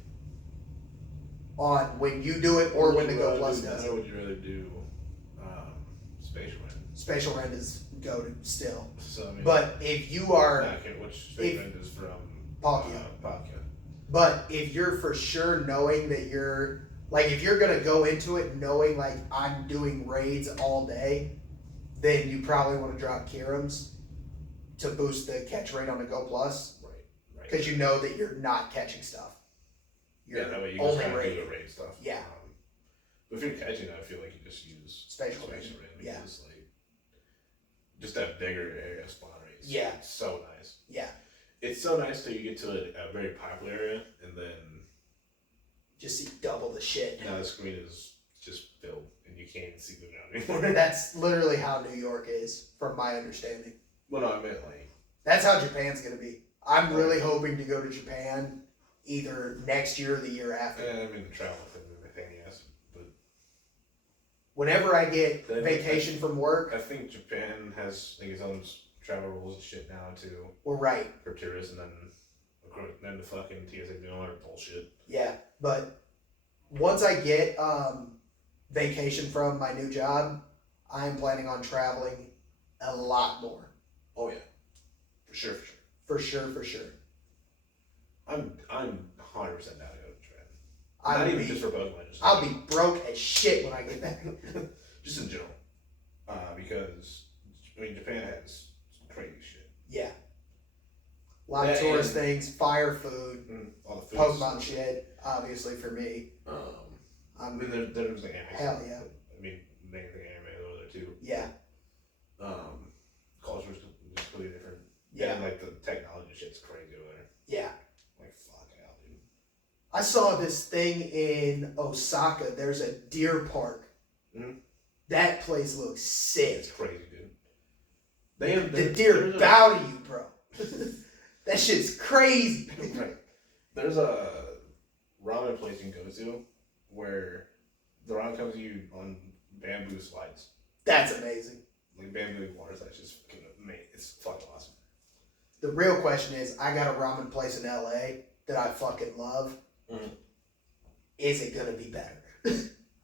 on when you do it or when the Go Plus does it. Or would you rather do Spatial Rend? Spatial Rend is go to still. So, I mean, But if you are... which Spatial Rend is from... Palkia. Palkia. But if you're for sure knowing that you're... Like, if you're going to go into it knowing, like, I'm doing raids all day, then you probably want to drop Kirams to boost the catch rate on the Go Plus. Right. Because you know that you're not catching stuff. You're that way you only can do raiding. the raid stuff. Yeah. But if you're catching, I feel like you just use Spatial raid. Yeah. Just that bigger area spawn rate. Yeah. It's so nice. Yeah. It's so nice till you get to a very popular area and then just see double the shit. Now the screen is just filled and you can't even see the ground anymore. That's literally how New York is, from my understanding. Well, no, I meant like... That's how Japan's going to be. I'm really hoping to go to Japan either next year or the year after. Yeah, I mean, the travel thing is a pain in the ass, but... Whenever I get vacation from work... I think Japan has, its own travel rules and shit now, too. Well, right. For tourists, and then the fucking TSA doing all that bullshit. Yeah, but once I get vacation from my new job, I am planning on traveling a lot more. Oh, yeah. For sure. For sure. I'm 100% down to go to Japan. Not even just for Pokemon. I'll be broke as shit when I get back. Just in general. Because, Japan has some crazy shit. Yeah. A lot of tourist things, fire food, all the food Pokemon shit, obviously for me. There's like anime. Hell yeah. Anything anime over there too. Yeah. Culture's just completely different. Yeah. And the technology shit's crazy over there. Yeah. Fuck hell, dude. I saw this thing in Osaka. There's a deer park. Mm-hmm. That place looks sick. It's crazy, dude. The deer bow to you, bro. That shit's crazy. Right. There's a ramen place you can go to where the ramen comes to you on bamboo slides. That's amazing. Bamboo water slides, just fucking amazing. It's fucking awesome. The real question is, I got a ramen place in LA that I fucking love. Mm-hmm. Is it gonna be better?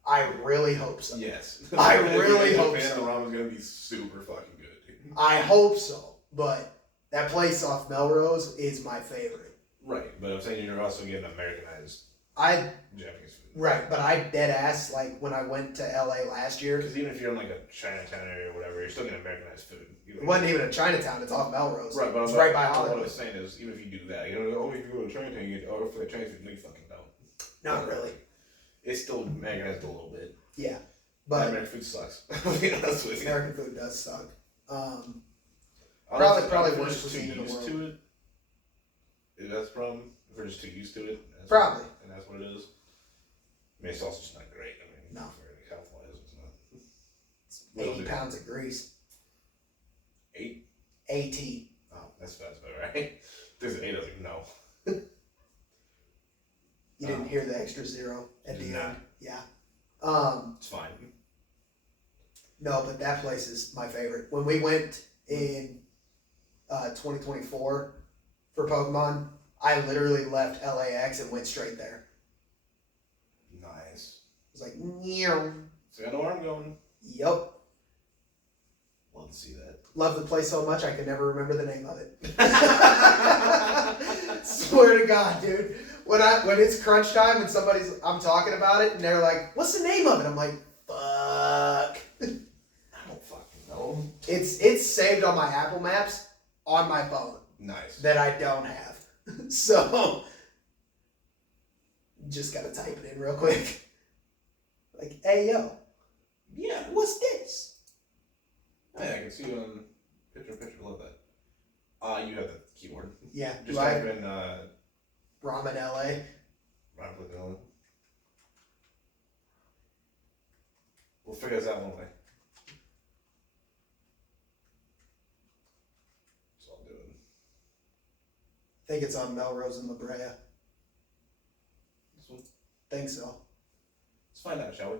I really hope so. Yes. I really hope so. The ramen's gonna be super fucking good, dude. I hope so, but that place off Melrose is my favorite. Right, but I'm saying you're also getting Americanized Japanese food. Right, but I dead ass, when I went to LA last year. Because even if you're in a Chinatown area or whatever, you're still getting Americanized food. It wasn't even a Chinatown, it's off Melrose. Right, but it's right by Hollywood. What I was saying is, even if you do that, if you go to Chinatown, you get for the Chinese food, no, you fucking don't. Not really. It's still Americanized a little bit. Yeah, but American food sucks. I'll be honest with you. American food does suck. Probably worst cuisine in the world. To it. That's the problem. If we're just too used to it. Probably. And that's what it is. It's also just not great. No. For health-wise, it's not. It's 80 pounds of grease. 8? 80. Oh, that's about right. There's an 8, I was like, no. You didn't hear the extra zero at the end? Yeah. It's fine. No, but that place is my favorite. When we went in 2024 for Pokemon, I literally left LAX and went straight there. Nice. It was like, meow. So I know where I'm going. Yep. Love to see that. Love the place so much I can never remember the name of it. Swear to God, dude. When it's crunch time and I'm talking about it and they're like, "What's the name of it?" I'm like, "Fuck." I don't fucking know. It's saved on my Apple Maps on my phone. Nice. That I don't have. So just gotta type it in real quick. Like, hey yo. Yeah. What's this? Hey, I can see you on picture. Love that. You have the keyboard. Yeah. Just type in Ramen LA. Ramen LA. We'll figure this out one way. That's all I'm doing. I think it's on Melrose and La Brea. This one? Think so. Let's find out, shall we?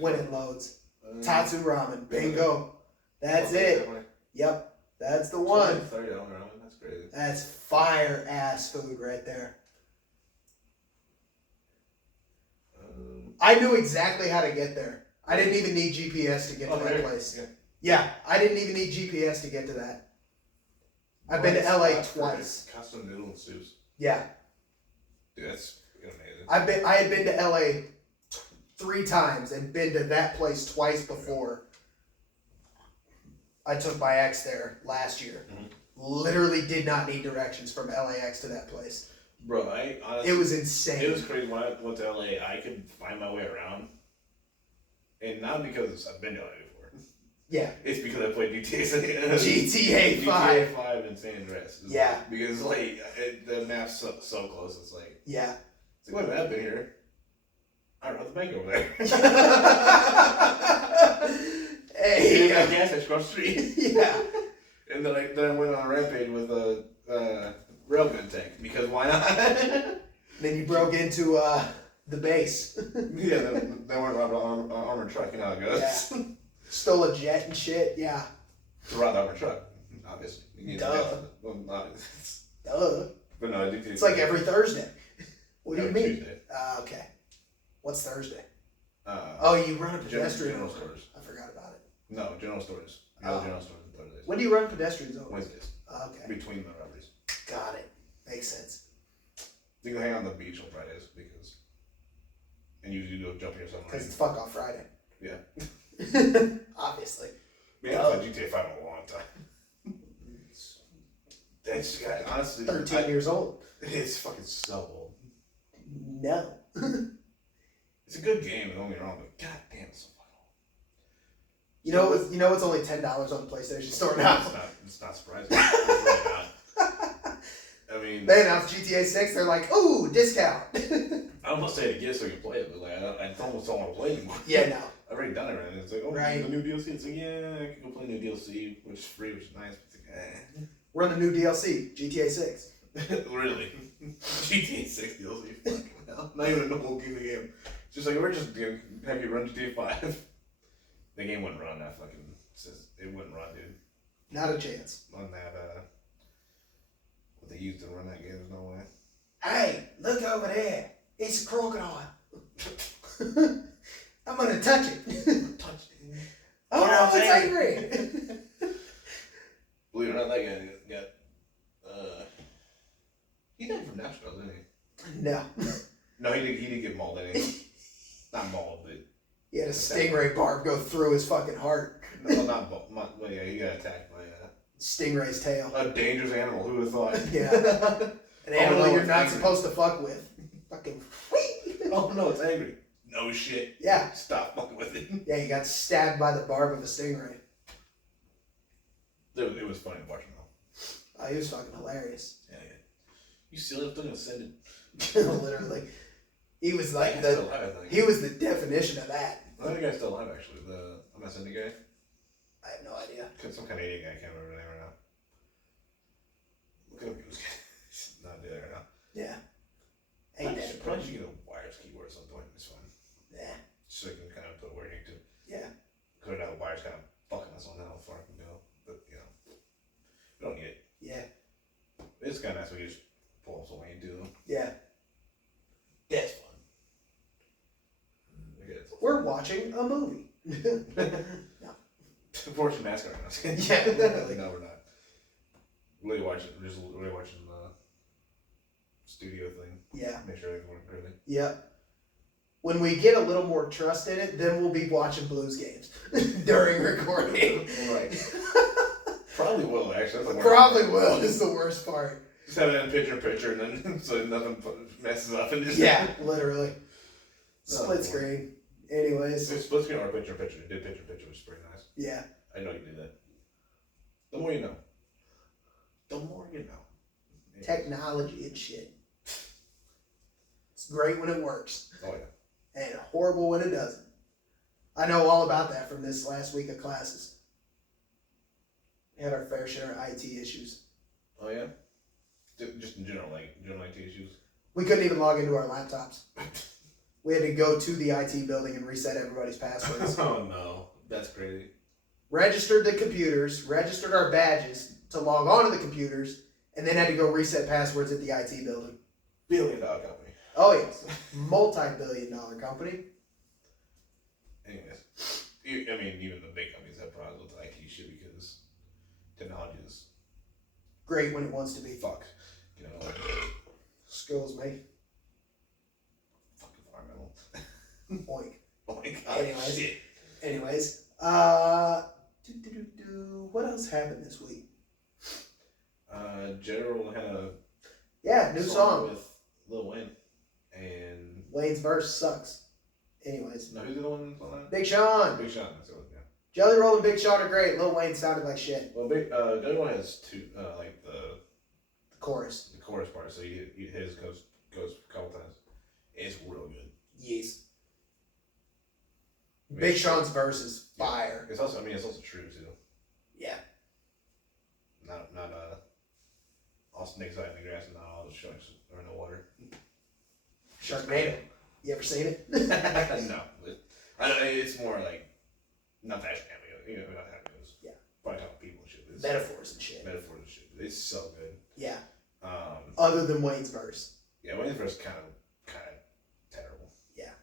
When it loads. Tatsu Ramen. Bingo. That's it. Yep. That's the one. $30 ramen. That's crazy. That's fire ass food right there. I knew exactly how to get there. I didn't even need GPS to get to that place. Yeah, I didn't even need GPS to get to that. I've been to LA twice. Custom noodle and soups. Yeah. Dude, that's amazing. I had been to LA 3 times and been to that place twice before. I took my ex there last year. literally did not need directions from LAX to that place. Bro, I honestly... It was insane. It was crazy. When I went to LA, I could find my way around. And not because I've been to LA before. Yeah. It's because I played GTA 5. GTA 5 and San Andreas. Yeah. Because, like, the map's so close. It's like... Yeah. It's like, wait a minute, I've been here. I robbed the bank over there. Hey. And got gas across the street. Yeah. And then I went on a rampage with a railgun tank. Because why not? Then you broke into the base. Yeah, then went robbed an armored truck. You know how it goes. Yeah. Stole a jet and shit. Yeah. To rob the armored truck, obviously. Duh. Duh. But no, I do. It's like every Thursday. What do you mean? Tuesday. Okay. What's Thursday? Oh, you run a pedestrian. General stores. I forgot about it. No, general stores. General stores on Thursdays. When do you run pedestrian zones? Wednesdays. Okay. Between the robberies. Got it. Makes sense. You can hang out on the beach on Fridays because, and you go jumping or something. Because it's fuck off Friday. Yeah. Obviously. Man, I've played GTA 5 in a long time. That's honestly 13 years old. It's fucking so old. No. It's a good game, don't get me wrong, but goddamn, it's so fucking old. You know it's only $10 on the PlayStation Store now. It's not surprising. It's really not. I mean, they announced GTA 6. They're like, ooh, discount. I almost say it again so you can play it, but like I almost don't want to play it anymore. Yeah, no. I've already done it, and it's like, oh, right. the new DLC. It's like, yeah, I can go play new DLC, which is free, which is nice. But it's like, eh. Run the new DLC, GTA 6. Really? GTA 6 DLC? Fucking hell. Not even a normal game. It's just like, we're just gonna have you run GTA 5. The game wouldn't run that fucking. It wouldn't run, dude. Not a chance. On that, what they used to run that game, there's no way. Hey, look over there. It's a crocodile. I'm gonna touch it. Touch it. Oh, it's angry. Believe it or not, that guy got, he died from Nashville, didn't he? No. No, he did get mauled, didn't he? Not mauled, but... He had a stingray barb go through his fucking heart. No, not mauled. Well, yeah, he got attacked by Stingray's tail. a dangerous animal. Who would have thought? Yeah. An animal you're not angry. supposed to fuck with. Fucking whee! Oh no, it's angry. No shit. Yeah. Stop fucking with it. Yeah, he got stabbed by the barb of a stingray. It was funny watching though. Oh, he was fucking hilarious. Yeah, yeah. You still have to send it. Literally. He was like still alive, I think. he was the definition of that. I think the guy's still alive actually. The MSN guy. I have no idea. Some Canadian guy, I can't remember the name right now. Look at him, he's not there right now. Yeah. Probably should get a wires keyword at some point. It's fine. Yeah. So you can kind of put where you need to. Yeah. Because now the wires kind of fucking us on how far it can go. But, you know, we don't need it. Yeah. It's kind of nice when you just pull up something and do them. Yeah. That's fun. We're watching a movie. No. Fortune Mask right now. Yeah, literally. No, we're not. Really watching the studio thing. Yeah. Make sure everything works correctly. Yep. When we get a little more trust in it, then we'll be watching Blues games during recording. Right. Probably will, actually. That's the worst Probably part. will is the worst part. Just have it in picture, and then so nothing messes up. And just Yeah, literally. Split boy. screen. Anyways. It's split screen or picture. It did picture, which is pretty nice. Yeah. I know you do that. The more you know. The more you know. Technology and shit. It's great when it works. Oh yeah. And horrible when it doesn't. I know all about that from this last week of classes. We had our fair share of IT issues. Oh yeah? Just in general, like general IT issues? We couldn't even log into our laptops. We had to go to the IT building and reset everybody's passwords. Oh no. That's crazy. Registered the computers, registered our badges to log on to the computers, and then had to go reset passwords at the IT building. $1 billion company. Oh yes. Multi-billion-dollar company. Anyways. I mean, even the big companies have problems with IT shit because technology is Great when it wants to be. fuck. You know, like, Skills me. fuck environmental. Boink. Oh my god. Anyways. Shit. Anyways. What else happened this week? General had a new song. with Lil Wayne. And Wayne's verse sucks. Anyways. no, who's the one on that? Big Sean. Big Sean, that's it, yeah. Jelly Roll and Big Sean are great. Lil Wayne sounded like shit. Well, General has two, like the chorus. The chorus part, so his goes a couple times. It's real good. Yes. Big Sean's verse is fire. It's also true too. Yeah. Not all snakes hide in the grass and not all the sharks are in the water. Sharknado. You ever seen it? No, but I don't know. It's more like not that cameo. Not cameos. Yeah. Probably talking people and shit. It's Metaphors and shit. It's so good. Yeah. Other than Wayne's verse. Yeah, Wayne's verse kind of terrible. Yeah.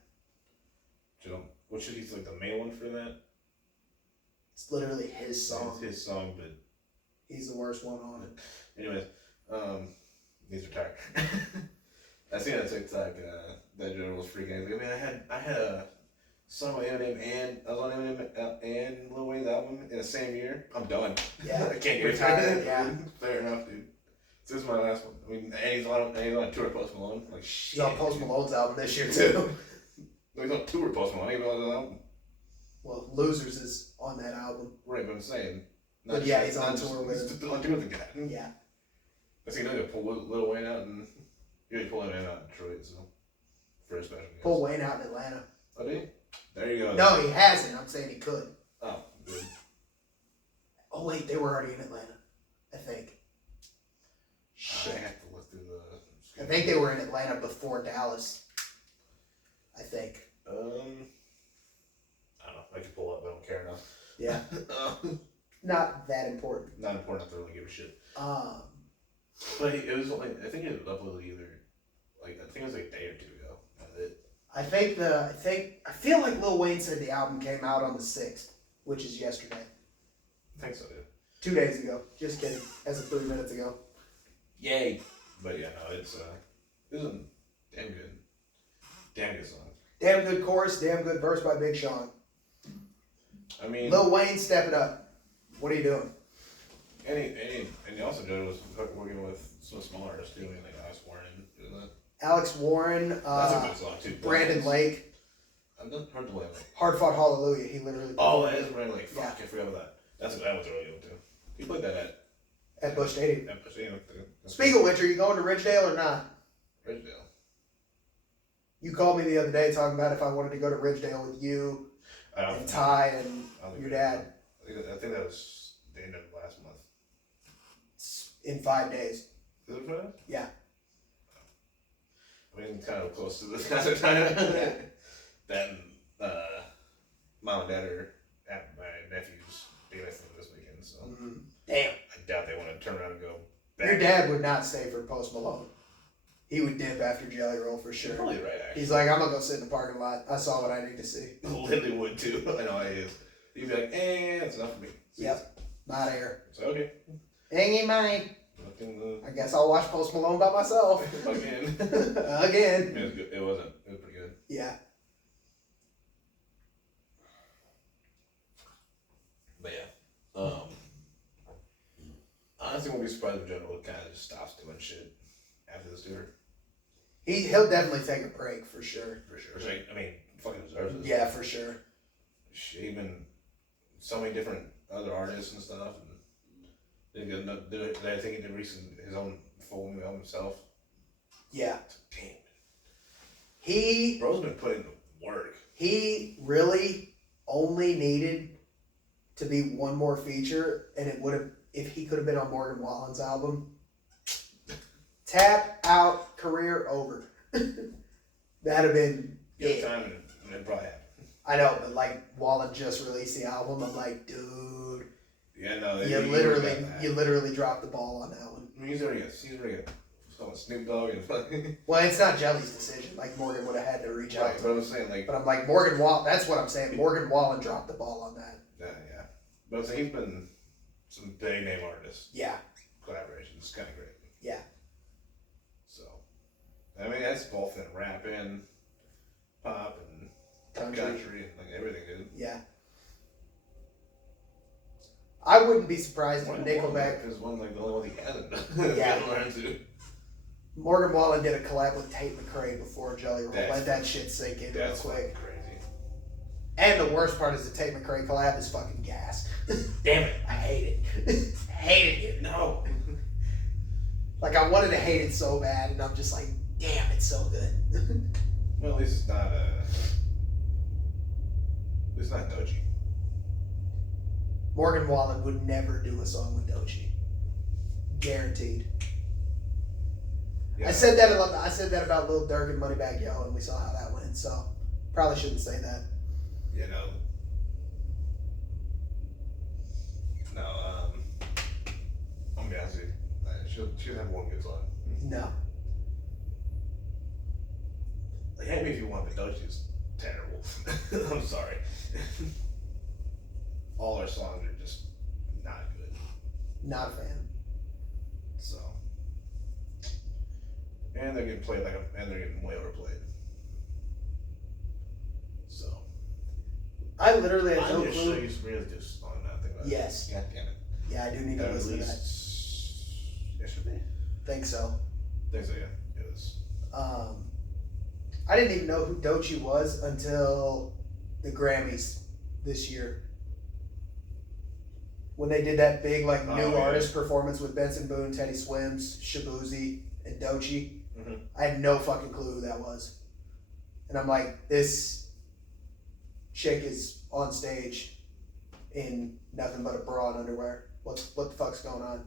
What should he's like the main one for that? It's literally his song. It's his song, but he's the worst one on it. Anyways, he's retired. I seen on TikTok that Joe was freaking out. I mean, I had a song with Eminem and I was on Eminem and Lil Wayne's album in the same year. I'm done. Yeah, I can't get retired. Yeah, fair enough, dude. So this is my last one. I mean, and he's on a tour with Post Malone. Like shit. He's on Post Malone's album this year too. He's on tour with Post Malone. He's on his album. Well, Losers is on that album. Right, but I'm saying. But yeah, he's on tour with him. On tour with the guy. Yeah. I see another pull Lil Wayne out and he was pulling him out in Detroit, so for a special guest. Pull Wayne out in Atlanta. Oh, did he? There you go. No, he hasn't. I'm saying he could. Oh, good. Oh wait, they were already in Atlanta, I think. Shit. I have to look through the. I think they were in Atlanta before Dallas. I think. I don't know. I can pull up. I don't care enough. Yeah. Not that important. Not important enough to really give a shit. But it was only. I think it uploaded either. Like I think it was like a day or two ago. That's it. I feel like Lil Wayne said the album came out on the 6th, which is yesterday. I think so, dude. 2 days ago. Just kidding. As of 3 minutes ago. Yay! But yeah, no, it was a damn good song. Damn good chorus, damn good verse by Big Sean. I mean, Lil Wayne, step it up. What are you doing? And also Joe was working with some small artists too, like Alex Warren and that. Alex Warren, that's a good song too. Brandon Lake. I've done Hard to Lay. Hard Fought Hallelujah. He literally. Oh, that is Brandon Lake. Fuck, Yeah. I forgot about that. That was really good too. He played that at Busch Stadium. At Busch Stadium. Spiegelwich, are you going to Ridgedale or not? Ridgedale. You called me the other day talking about if I wanted to go to Ridgedale with you and Ty and your dad. I think that was the end of last month. In 5 days. Is it 5? Yeah. I mean, kind of close to this kind of time. Then, mom and dad are at my nephew's baby this weekend, so. Mm-hmm. Damn. I doubt they want to turn around and go back. Your dad would not stay for Post Malone. He would dip after Jelly Roll for sure. You're probably right, actually. He's like, I'm going to go sit in the parking lot. I saw what I need to see. Literally would too. I know he is. He'd be like, that's enough for me. Yep. Not here. So, okay. Ain't mine. I guess I'll watch Post Malone by myself. Again. Again. It was good. It was pretty good. Yeah. But yeah. Honestly, won't be surprised if General kind of just stops doing shit after this tour. He'll definitely take a break for sure. For sure. Like, I mean, fucking deserves it. Yeah, for sure. Even so many different other artists and stuff. And I think he did his own full new album himself. Yeah. Damn. Bro's been putting the work. He really only needed to be one more feature, and it would have, if he could have been on Morgan Wallen's album. Tap out, career over. That'd have been Good time, and it probably happened. I know, but like Wallen just released the album. I'm like, dude. Yeah, no. You literally dropped the ball on that one. I mean, he's already got Snoop Dogg and fucking. Well, it's not Jelly's decision. Like Morgan would have had to reach out. But I'm saying like. But I'm like Morgan Wallen. That's what I'm saying. Morgan Wallen dropped the ball on that. Yeah. But I'm saying he's been some big name artists. Yeah. Collaborations. It's kind of great. Yeah. So, I mean, that's both in rap and pop and country and like everything, dude. Yeah. I wouldn't be surprised if Morgan Nickelback. is one like the only one he hasn't. Yeah. Learned to. Morgan Wallen did a collab with Tate McRae before Jelly Roll. That's- Let that shit sink in real That's quick. crazy. And the worst part is the Tate McRae collab is fucking gas. Damn it. I hate it. Hated it. No. Like, I wanted to hate it so bad, and I'm just like, damn, it's so good. Well, at least it's not Doji. Morgan Wallen would never do a song with Doechii. Guaranteed. Yeah. I said that about Lil Durk and Moneybagg Yo, and we saw how that went. So probably shouldn't say that. You know. No. I'm gonna be honest with you. She'll have one good song. No. Like, hate me if you want, but Doji's terrible. I'm sorry. All our songs are just not good. Not a fan. So. And they're getting played and they're getting way overplayed. So. I literally had I'm no gonna show clue. you some really good song now. Think about Yes. it. God damn it. Yeah, I do need to At listen to that. least yesterday. Think so. Think so, yeah. It was. I didn't even know who Doechii was until the Grammys this year. When they did that big new artist performance with Benson Boone, Teddy Swims, Shabuzi, and Doechii. Mm-hmm. I had no fucking clue who that was. And I'm like, this chick is on stage in nothing but a bra and underwear. What the fuck's going on?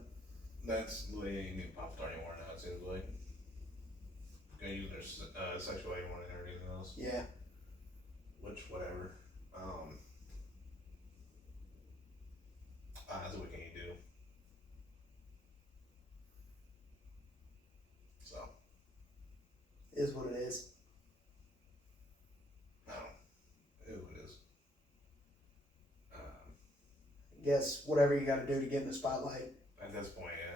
That's the way you need pop star anymore now, it seems like. Gonna use their sexuality more than everything else. Yeah. Which, whatever. What can you do? So. Is what it is. No. It is what it is. I guess whatever you gotta do to get in the spotlight. At this point, yeah.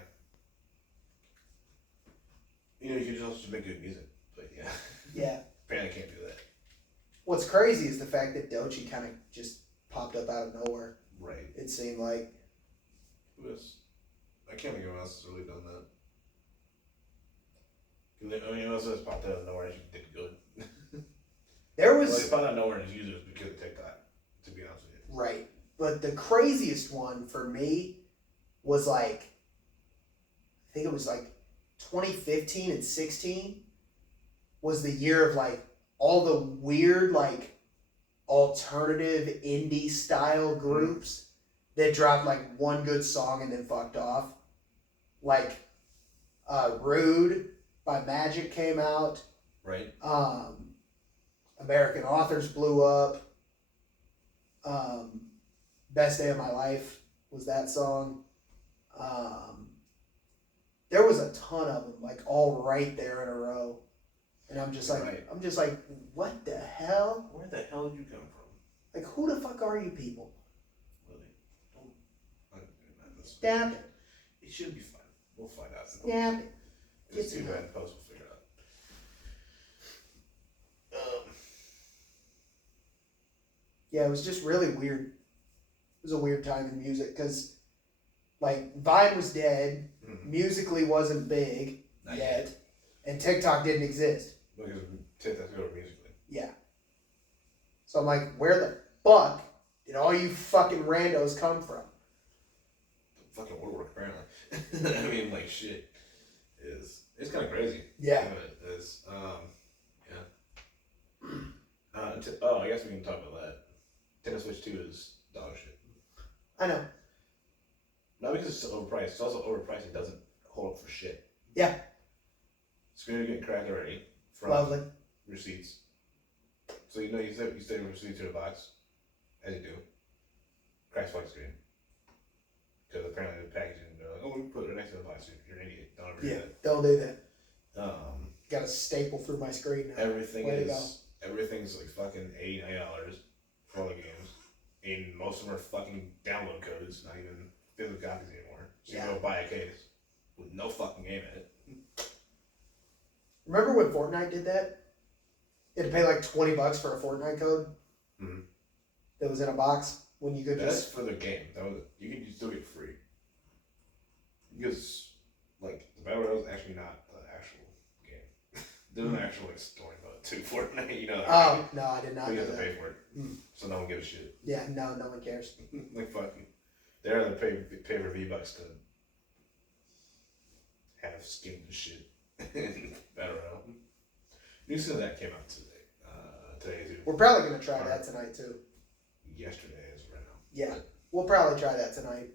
You know, you can just make good music, but yeah. Yeah. Apparently can't do that. What's crazy is the fact that Doechii kind of just popped up out of nowhere. Right. It seemed like. I can't think of anyone else has really done that. I mean, anyone else has popped out of nowhere and did good. There Well, was. they found out nowhere in his users because of TikTok, to be honest with you. Right. But the craziest one for me was I think it was 2015 and 16 was the year of all the weird alternative indie style groups that dropped one good song and then fucked off. Rude by Magic came out. Right. American Authors blew up. Best Day of My Life was that song. There was a ton of them, all right there in a row. And I'm just like, what the hell? Where the hell did you come from? Who the fuck are you people? Really? Damn it. It should be fun. We'll find out. Damn it. It's too bad. Post will figure it out. Yeah, it was just really weird. It was a weird time in music because, Vine was dead, musically wasn't big Not yet, and TikTok didn't exist. Because TikTok's over musically. Yeah. So I'm like, where the fuck did all you fucking randos come from? The fucking woodwork, apparently. I mean, shit. It's kind of crazy. Yeah. It is. Yeah. I guess we can talk about that. Nintendo Switch 2 is dog shit. I know. Not because it's overpriced. It's also overpriced. It doesn't hold up for shit. Yeah. Screen are getting cracked already from Lovely. receipts. So you save receipts in a box, as you do. Cracks fucking screen. Because apparently the packaging, they're like, oh, we put it next to the box. You're an idiot. Don't ever do that. Don't do that. Got a staple through my screen now. Everything's fucking $89 for all the games. And most of them are fucking download codes, not even physical copies anymore. So you go buy a case with no fucking game in it. Remember when Fortnite did that? You had to pay $20 for a Fortnite code that was in a box. when you could That's just... for the game. You can still get free. Because, like, the Battle Royale is actually not the actual game. There's an actual, like, story mode to Fortnite, you know? Oh, no, I did not But you know have to that. pay for it. So no one gives a shit. Yeah, no one cares. Like, fucking. They're gonna pay for V-Bucks to have skin and shit in Battle Royale. News of that came out today. Today too. We're probably going to try that tonight, too. Yesterday is right now. Yeah, we'll probably try that tonight.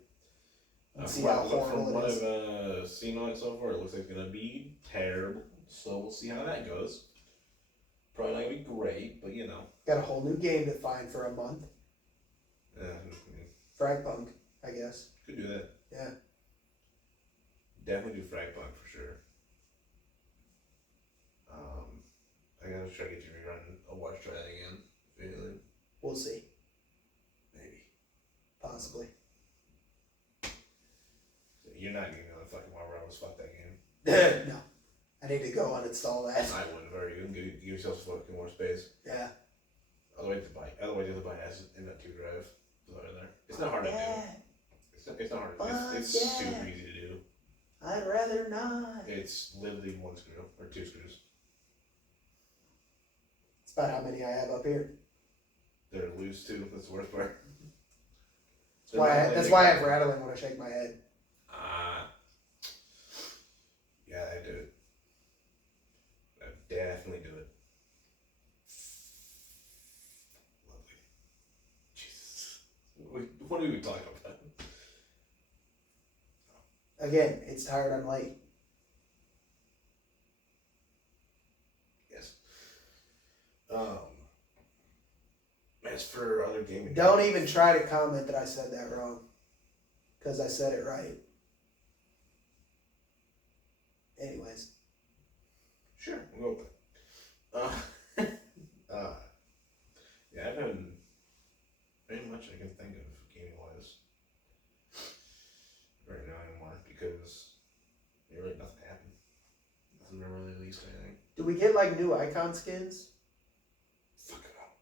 And see how horrible from it what is. I've seen on it so far, it looks like it's gonna be terrible. So we'll see how that goes. Probably not gonna be great, but you know. Got a whole new game to find for a month. Fragpunk, I guess. Could do that. Yeah. Definitely do Fragpunk for sure. I gotta try to get you to rerun a watch try that again. Really. We'll see. Maybe. Possibly. You're not gonna go to fucking Marvel Rebels. Fuck that game. No. I need to go uninstall that. I wouldn't. Or you can give yourself fucking more space. Yeah. Otherwise, the other has an M.2 drive. In there. It's not hard to do. It's not hard. It's super easy to do. I'd rather not. It's literally one screw or two screws. It's about how many I have up here. They're loose too. That's the worst part. That's why I have rattling when I shake my head. Yeah, I do it. I definitely do it. Lovely. Jesus. What are we talking about? Again, it's tired, I'm late. Yes. As for other gaming... Don't even try to comment that I said that wrong. Because I said it right. Anyways. Sure, we'll go with it. Yeah, I haven't very much I can think of gaming-wise right now anymore because really nothing happened. Nothing ever really released anything. Do we get like new icon skins? Fuck it up.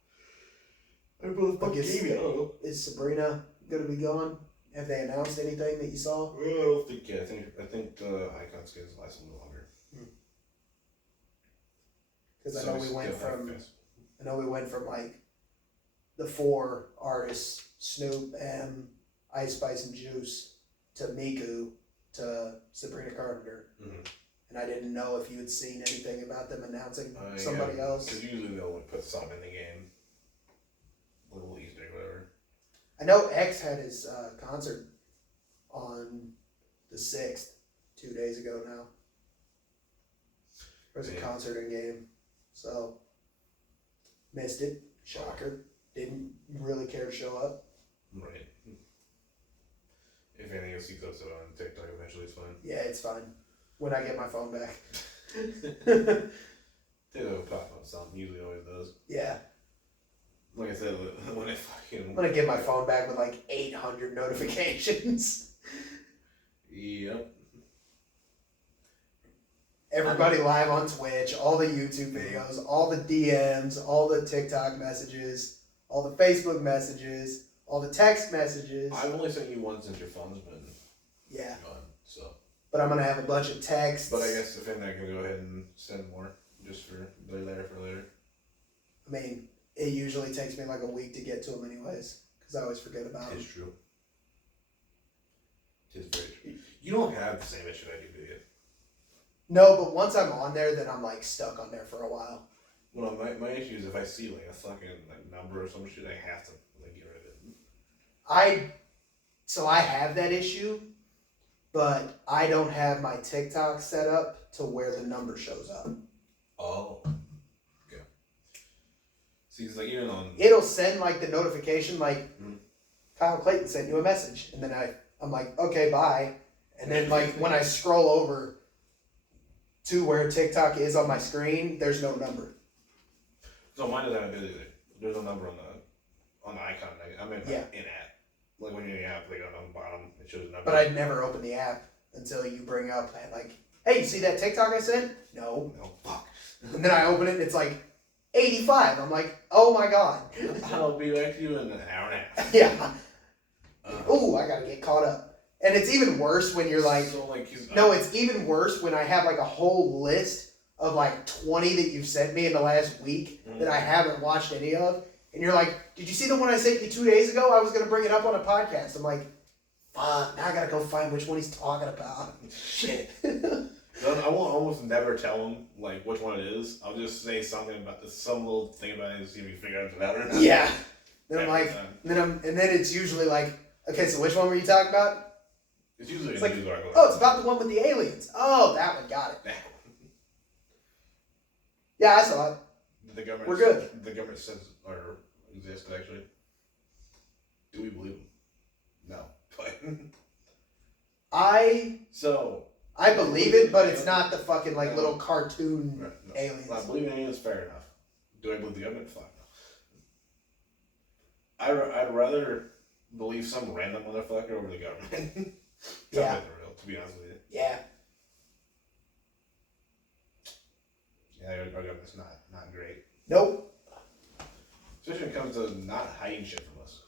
I really fucking gaming. Is Sabrina gonna be gone? Have they announced anything that you saw? Well, I don't think yet. I think the icon skins last a little longer. Because I know we went from like the 4 artists, Snoop, M, Ice Spice and Juice, to Miku, to Sabrina Carpenter. And I didn't know if you had seen anything about them announcing somebody else. Because usually they'll put something in the game. A little Easter egg, whatever. I know X had his concert on the 6th, 2 days ago now. There was a concert in game. So, missed it. Shocker. Didn't really care to show up. Right. If anything, you'll see clips of it on TikTok eventually. It's fine. Yeah, it's fine. When I get my phone back. It'll pop up something. Usually always does. Yeah. Like I said, when I fucking... I'm gonna get my phone back with like 800 notifications. Yep. Everybody live on Twitch, all the YouTube videos, all the DMs, all the TikTok messages, all the Facebook messages, all the text messages. I've only sent you one since your phone's been gone, so. But I'm gonna have a bunch of texts. But I guess if anything, I can go ahead and send more, just for later. I mean, it usually takes me like a week to get to them anyways, because I always forget about them. It's true. It is very true. You don't have the same issue I do you? No, but once I'm on there, then I'm like stuck on there for a while. Well, my issue is if I see like a fucking like number or some shit, I have to like get rid of it. So I have that issue, but I don't have my TikTok set up to where the number shows up. Oh. Okay. See, it's like even on... It'll send like the notification like, Kyle Clayton sent you a message. And then I'm like, okay, bye. And then like when I scroll over to where TikTok is on my screen, there's no number. So mine doesn't have it either. There's no number on the icon. I'm in app. Like when you're in the app, like on the bottom, it shows a number. But I'd never open the app until you bring up like, hey, you see that TikTok I sent? No. No, fuck. And then I open it and it's like 85. I'm like, oh my god. I'll be back to you in an hour and a half. Yeah. Ooh, I gotta get caught up. And it's even worse when you're like, so like no, it's even worse when I have like a whole list of like 20 that you've sent me in the last week that I haven't watched any of. And you're like, did you see the one I sent you 2 days ago? I was gonna bring it up on a podcast. I'm like, fuck, now I gotta go find which one he's talking about. Shit. I will almost never tell him like which one it is. I'll just say something about this, some little thing about it, and see if you figure out if it's that or not. Yeah. Then I'm like, and then it's usually like, okay, so which one were you talking about? It's usually it's a like, news article. Oh, it's about the one with the aliens. Oh, that one, got it. Yeah, I saw it. The government. We're good. The government says or exists actually. Do we believe them? No, but I believe it, but it's not the fucking like little cartoon aliens. I believe in aliens, fair enough. Do I believe the government? Fuck no. I'd rather believe some random motherfucker over the government. Yeah. To be honest with you. Yeah. Yeah, our government's not great. Nope. Especially when it comes to not hiding shit from us.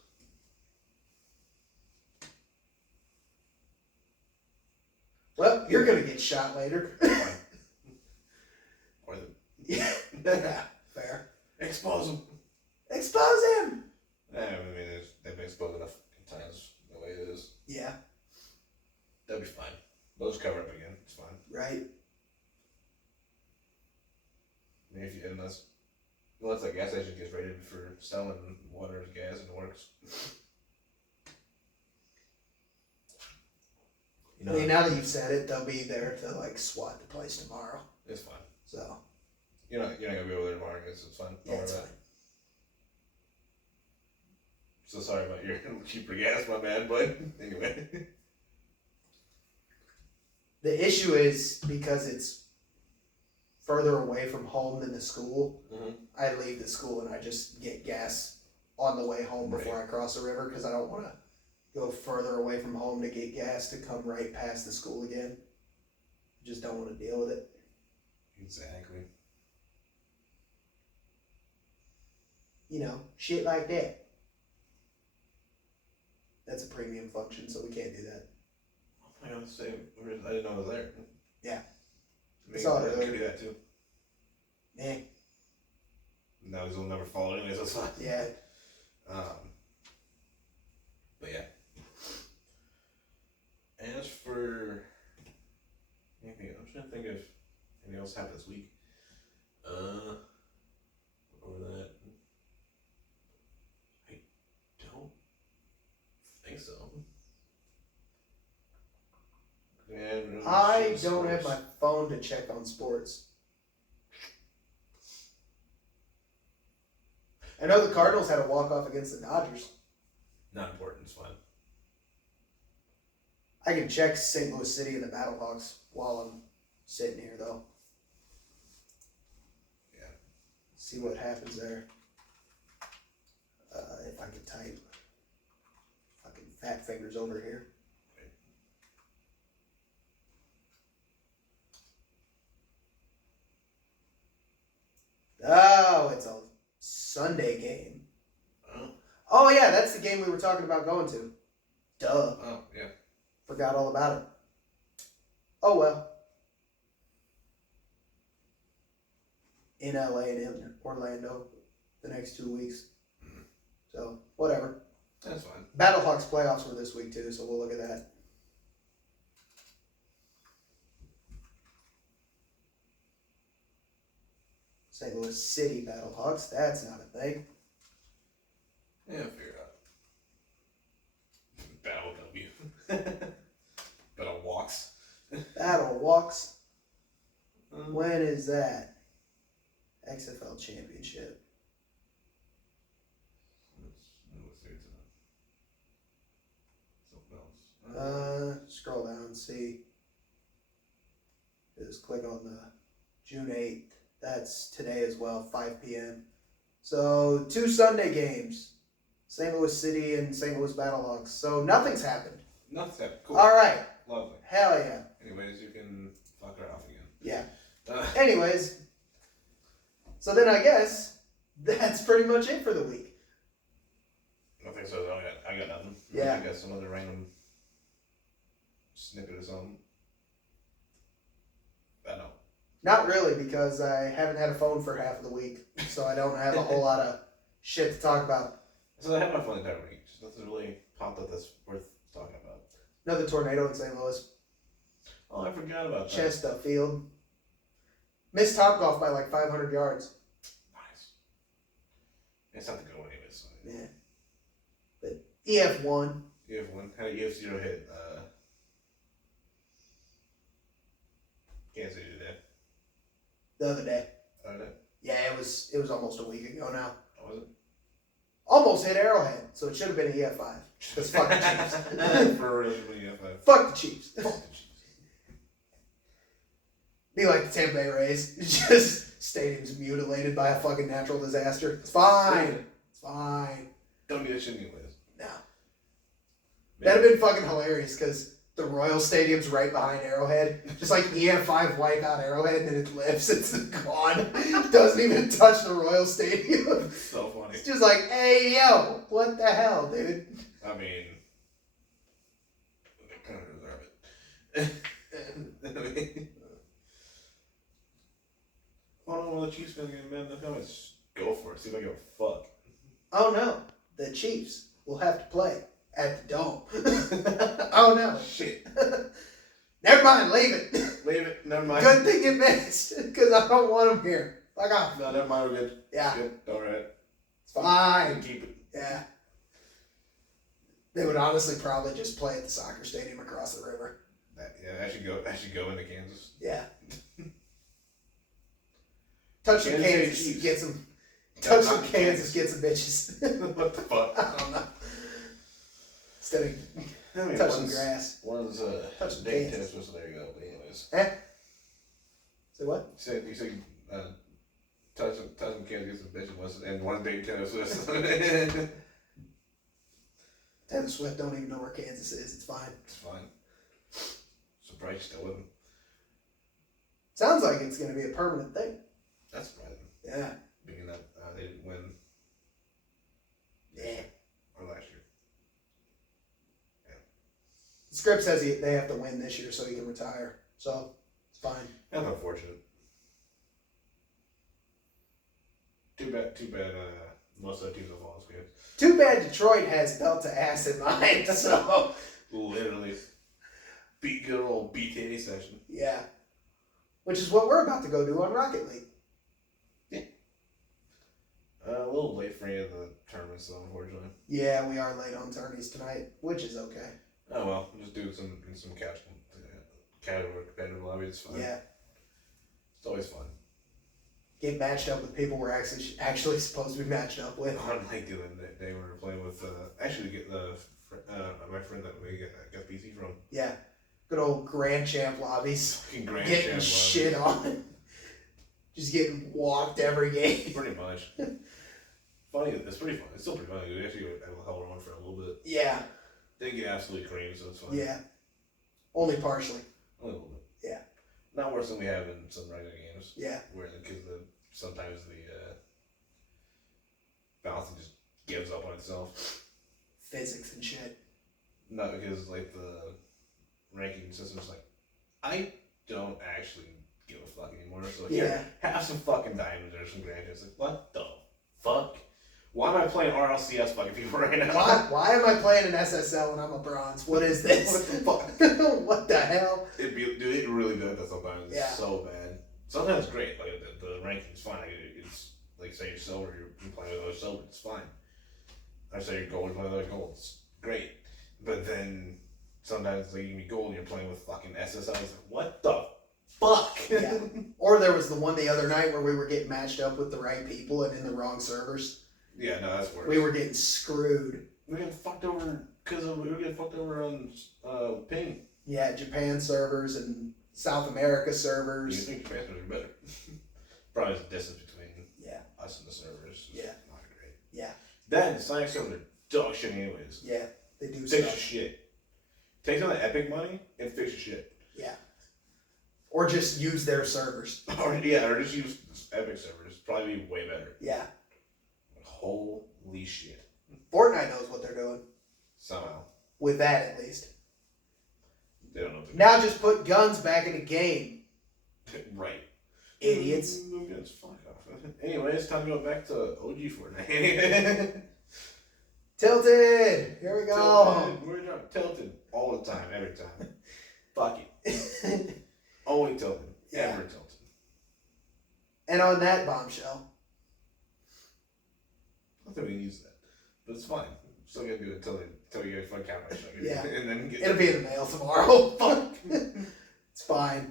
Well, you're gonna get shot later. Or yeah. Fair. Expose him. Expose him. I mean, they've been exposed enough times the way it is. Yeah. That'll be fine. They'll just cover up again. It's fine. Right. I mean, unless that gas station gets rated for selling water as gas and it works. I mean, now that you've said it, they'll be there to like SWAT the place tomorrow. It's fine. So. You're not gonna be over there tomorrow. It's fine. Yeah, it's fine. So sorry about your cheaper gas, my bad, but anyway. The issue is because it's further away from home than the school. Mm-hmm. I leave the school and I just get gas on the way home before I cross the river because I don't want to go further away from home to get gas to come right past the school again. I just don't want to deal with it. Exactly. You know, shit like that. That's a premium function, so we can't do that. I was say, I didn't know it was there. Yeah. Maybe Saw I it could do that too. Eh. No, he'll never follow anyways, that's fine. Yeah. But yeah. As for anything, I'm trying to think if anything else happened this week. Over that, I don't think so. Yeah, I don't have my phone to check on sports. I know the Cardinals had a walk-off against the Dodgers. Not important, it's fine. I can check St. Louis City and the Battlehawks while I'm sitting here, though. Yeah. See what happens there. If I can type. Fucking fat fingers over here. Oh, it's a Sunday game. Oh, yeah, that's the game we were talking about going to. Duh. Oh, yeah. Forgot all about it. Oh, well. In LA and in Orlando the next 2 weeks. Mm-hmm. So, whatever. That's fine. Battlehawks playoffs were this week, too, so we'll look at that. St. Louis City Battlehawks, that's not a thing. Yeah, figure it out. Battle W. Battle walks. Battle walks. When is that? XFL Championship. Let's see. Something else. Scroll down, see. Just click on the June 8th. That's today as well, 5 p.m. So, 2 Sunday games. St. Louis City and St. Louis Battlehawks. So, nothing's happened. Nothing's happened. Cool. All right. Lovely. Hell yeah. Anyways, you can fuck her off again. Yeah. Anyways. So then I guess That's pretty much it for the week. I think so. I got nothing. Yeah. I got some other random snippet or something. I know. Not really, because I haven't had a phone for half of the week, so I don't have a whole lot of shit to talk about. So I had my fun entire week. Just nothing really popped up that's worth talking about. Another tornado in St. Louis. Oh, I forgot about that. Chestnut Field. Missed Topgolf by like 500 yards. Nice. It's not to go anyway, so. Yeah. But EF won. You have one. How EF 0 hit Kansas City today. The other day. Other day? Yeah, it was almost a week ago now. Oh, was it? Almost hit Arrowhead, so it should have been an EF5. Because fuck the Chiefs. For real, EF5. Fuck the Chiefs. Fuck the Chiefs. Be like the Tampa Bay Rays. Just stadium's mutilated by a fucking natural disaster. It's fine. It's fine. Don't need that shit anyways. No. That'd have been fucking hilarious because the Royal Stadium's right behind Arrowhead. Just like EF5 wipe out Arrowhead and then it lifts. It's gone. Doesn't even touch the Royal Stadium. So funny. It's just like, hey, yo, what the hell, dude? I mean, they kind of deserve it. Oh no, the Chiefs fans getting mad in the comments. Go for it. See if I give a fuck. Oh no, the Chiefs will have to play at the Dome. Oh no. Shit. Never mind, leave it. Leave it. Never mind. Good thing you missed, because I don't want them here. Fuck off. No, never mind. We're good. Yeah. Good. All right. It's fine. Keep it. Yeah. They would honestly probably just play at the soccer stadium across the river. Yeah, I should go into Kansas. Yeah. Touch some Kansas, Chiefs. get some. Touch some Kansas, get some bitches. What the fuck? I don't know. Instead of touch some grass. One's Touch some Dayton, Kansas. Tennis, so there you go. But anyways. Say what? You said touch some Kansas, get some bitches, and one Dayton, Tennis. Taylor Swift don't even know where Kansas is. It's fine. It's fine. Surprised you still with him. Sounds like it's going to be a permanent thing. That's surprising. Yeah. Being that they didn't win. Yeah. Or last year. Yeah. The script says they have to win this year so he can retire. So, it's fine. That's unfortunate. Too bad most of the teams will fall as good. Too bad Detroit has belt to ass in mind, so. Literally. Beat good old BTA session. Yeah. Which is what we're about to go do on Rocket League. Yeah. A little late for any of the tournaments, though, unfortunately. Yeah, we are late on tourneys tonight, which is okay. Oh well, we'll just do some casual competitive lobby. It's fun. Yeah. It's always fun. Get matched up with people we're actually supposed to be matched up with. Unlike the other day we were playing with, actually get my friend that we got PC from. Yeah. Good old Grand Champ lobbies. Fucking Grand Getting Champ shit on. Just getting walked every game. Pretty much. Funny, it's pretty fun. It's still pretty funny. We actually held on for a little bit. Yeah. Didn't get absolutely creamed, so it's fun. Yeah. Only partially. Only a little bit. Yeah. Not worse than we have in some regular games. Yeah. Where sometimes the balance just gives up on itself. Physics and shit. No, because like the ranking system's like, I don't actually give a fuck anymore. So Yeah. here, have some fucking diamonds or some grand. It's like, what the fuck? Why am I playing RLCS fucking people right now? Why am I playing an SSL and I'm a bronze? What is this? What the fuck? What the hell? It really does that sometimes. Yeah. It's so bad. Sometimes it's great. Like the ranking's fine. It's like say you're silver, you're playing with other silver. It's fine. I say you're gold, you're playing with other gold. It's great. But then sometimes like you can be gold and you're playing with fucking SSL. It's like, what the fuck? Yeah. Or there was the one the other night where we were getting matched up with the right people and in the wrong servers. Yeah, no, that's worse. We were getting screwed. We were getting fucked over because we were getting fucked over on ping. Yeah, Japan servers and South America You servers. think Japan servers are better? Probably the distance between us and the servers is Yeah. not great. Yeah. Then Sonic servers are dog shit anyways. Yeah, they do Fix your stuff. shit. Take some of the Epic money and fix your shit. Yeah. Or just use their servers. Or just use Epic servers. Probably be way better. Yeah. Holy shit. Fortnite knows what they're doing. Somehow. With that, at least. They don't know what they're Now just put guns back in the game. doing. Right. Idiots. No guns, fuck off. Anyway, it's time to go back to OG Fortnite. Tilted! Here we go. Tilted. We're not tilted all the time, every time. Fuck it. Only tilted. Yeah. Ever tilted. And on that bombshell. I don't think we can use that. But it's fine. Still gonna do it until we get a fun camera shot. Yeah. And then get It'll be in the mail tomorrow. Fuck. It's fine.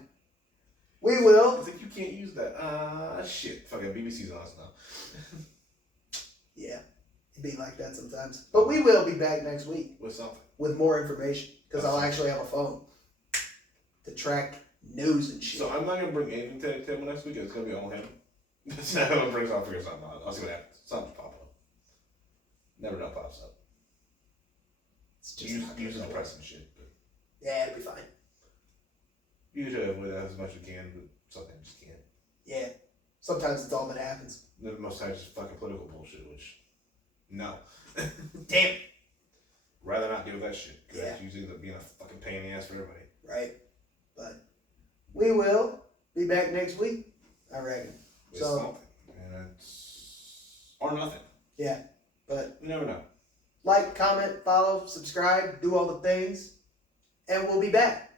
We will. It's like, you can't use that. Shit. Fucking BBC's on us now. Yeah. It'd be like that sometimes. But we will be back next week With something. with more information. Because I'll actually have a phone to track news and shit. So I'm not gonna bring anything to the table next week. It's gonna be all him. So I'm gonna bring something, figure something out. I'll see what happens. Something pop up. Never know what pops up. It's just Usually depressing shit, but yeah, it'll be fine. usually avoid that as much as you can, but sometimes you just can't. Yeah. Sometimes it's all that happens. Then most times it's fucking political bullshit, which no. Damn it. Rather not deal with that shit. Because Yeah. that's usually being a fucking pain in the ass for everybody. Right. But we will be back next week, I reckon. With So something. And it's or nothing. yeah. But You never know. like, comment, follow, subscribe, do all the things. And we'll be back.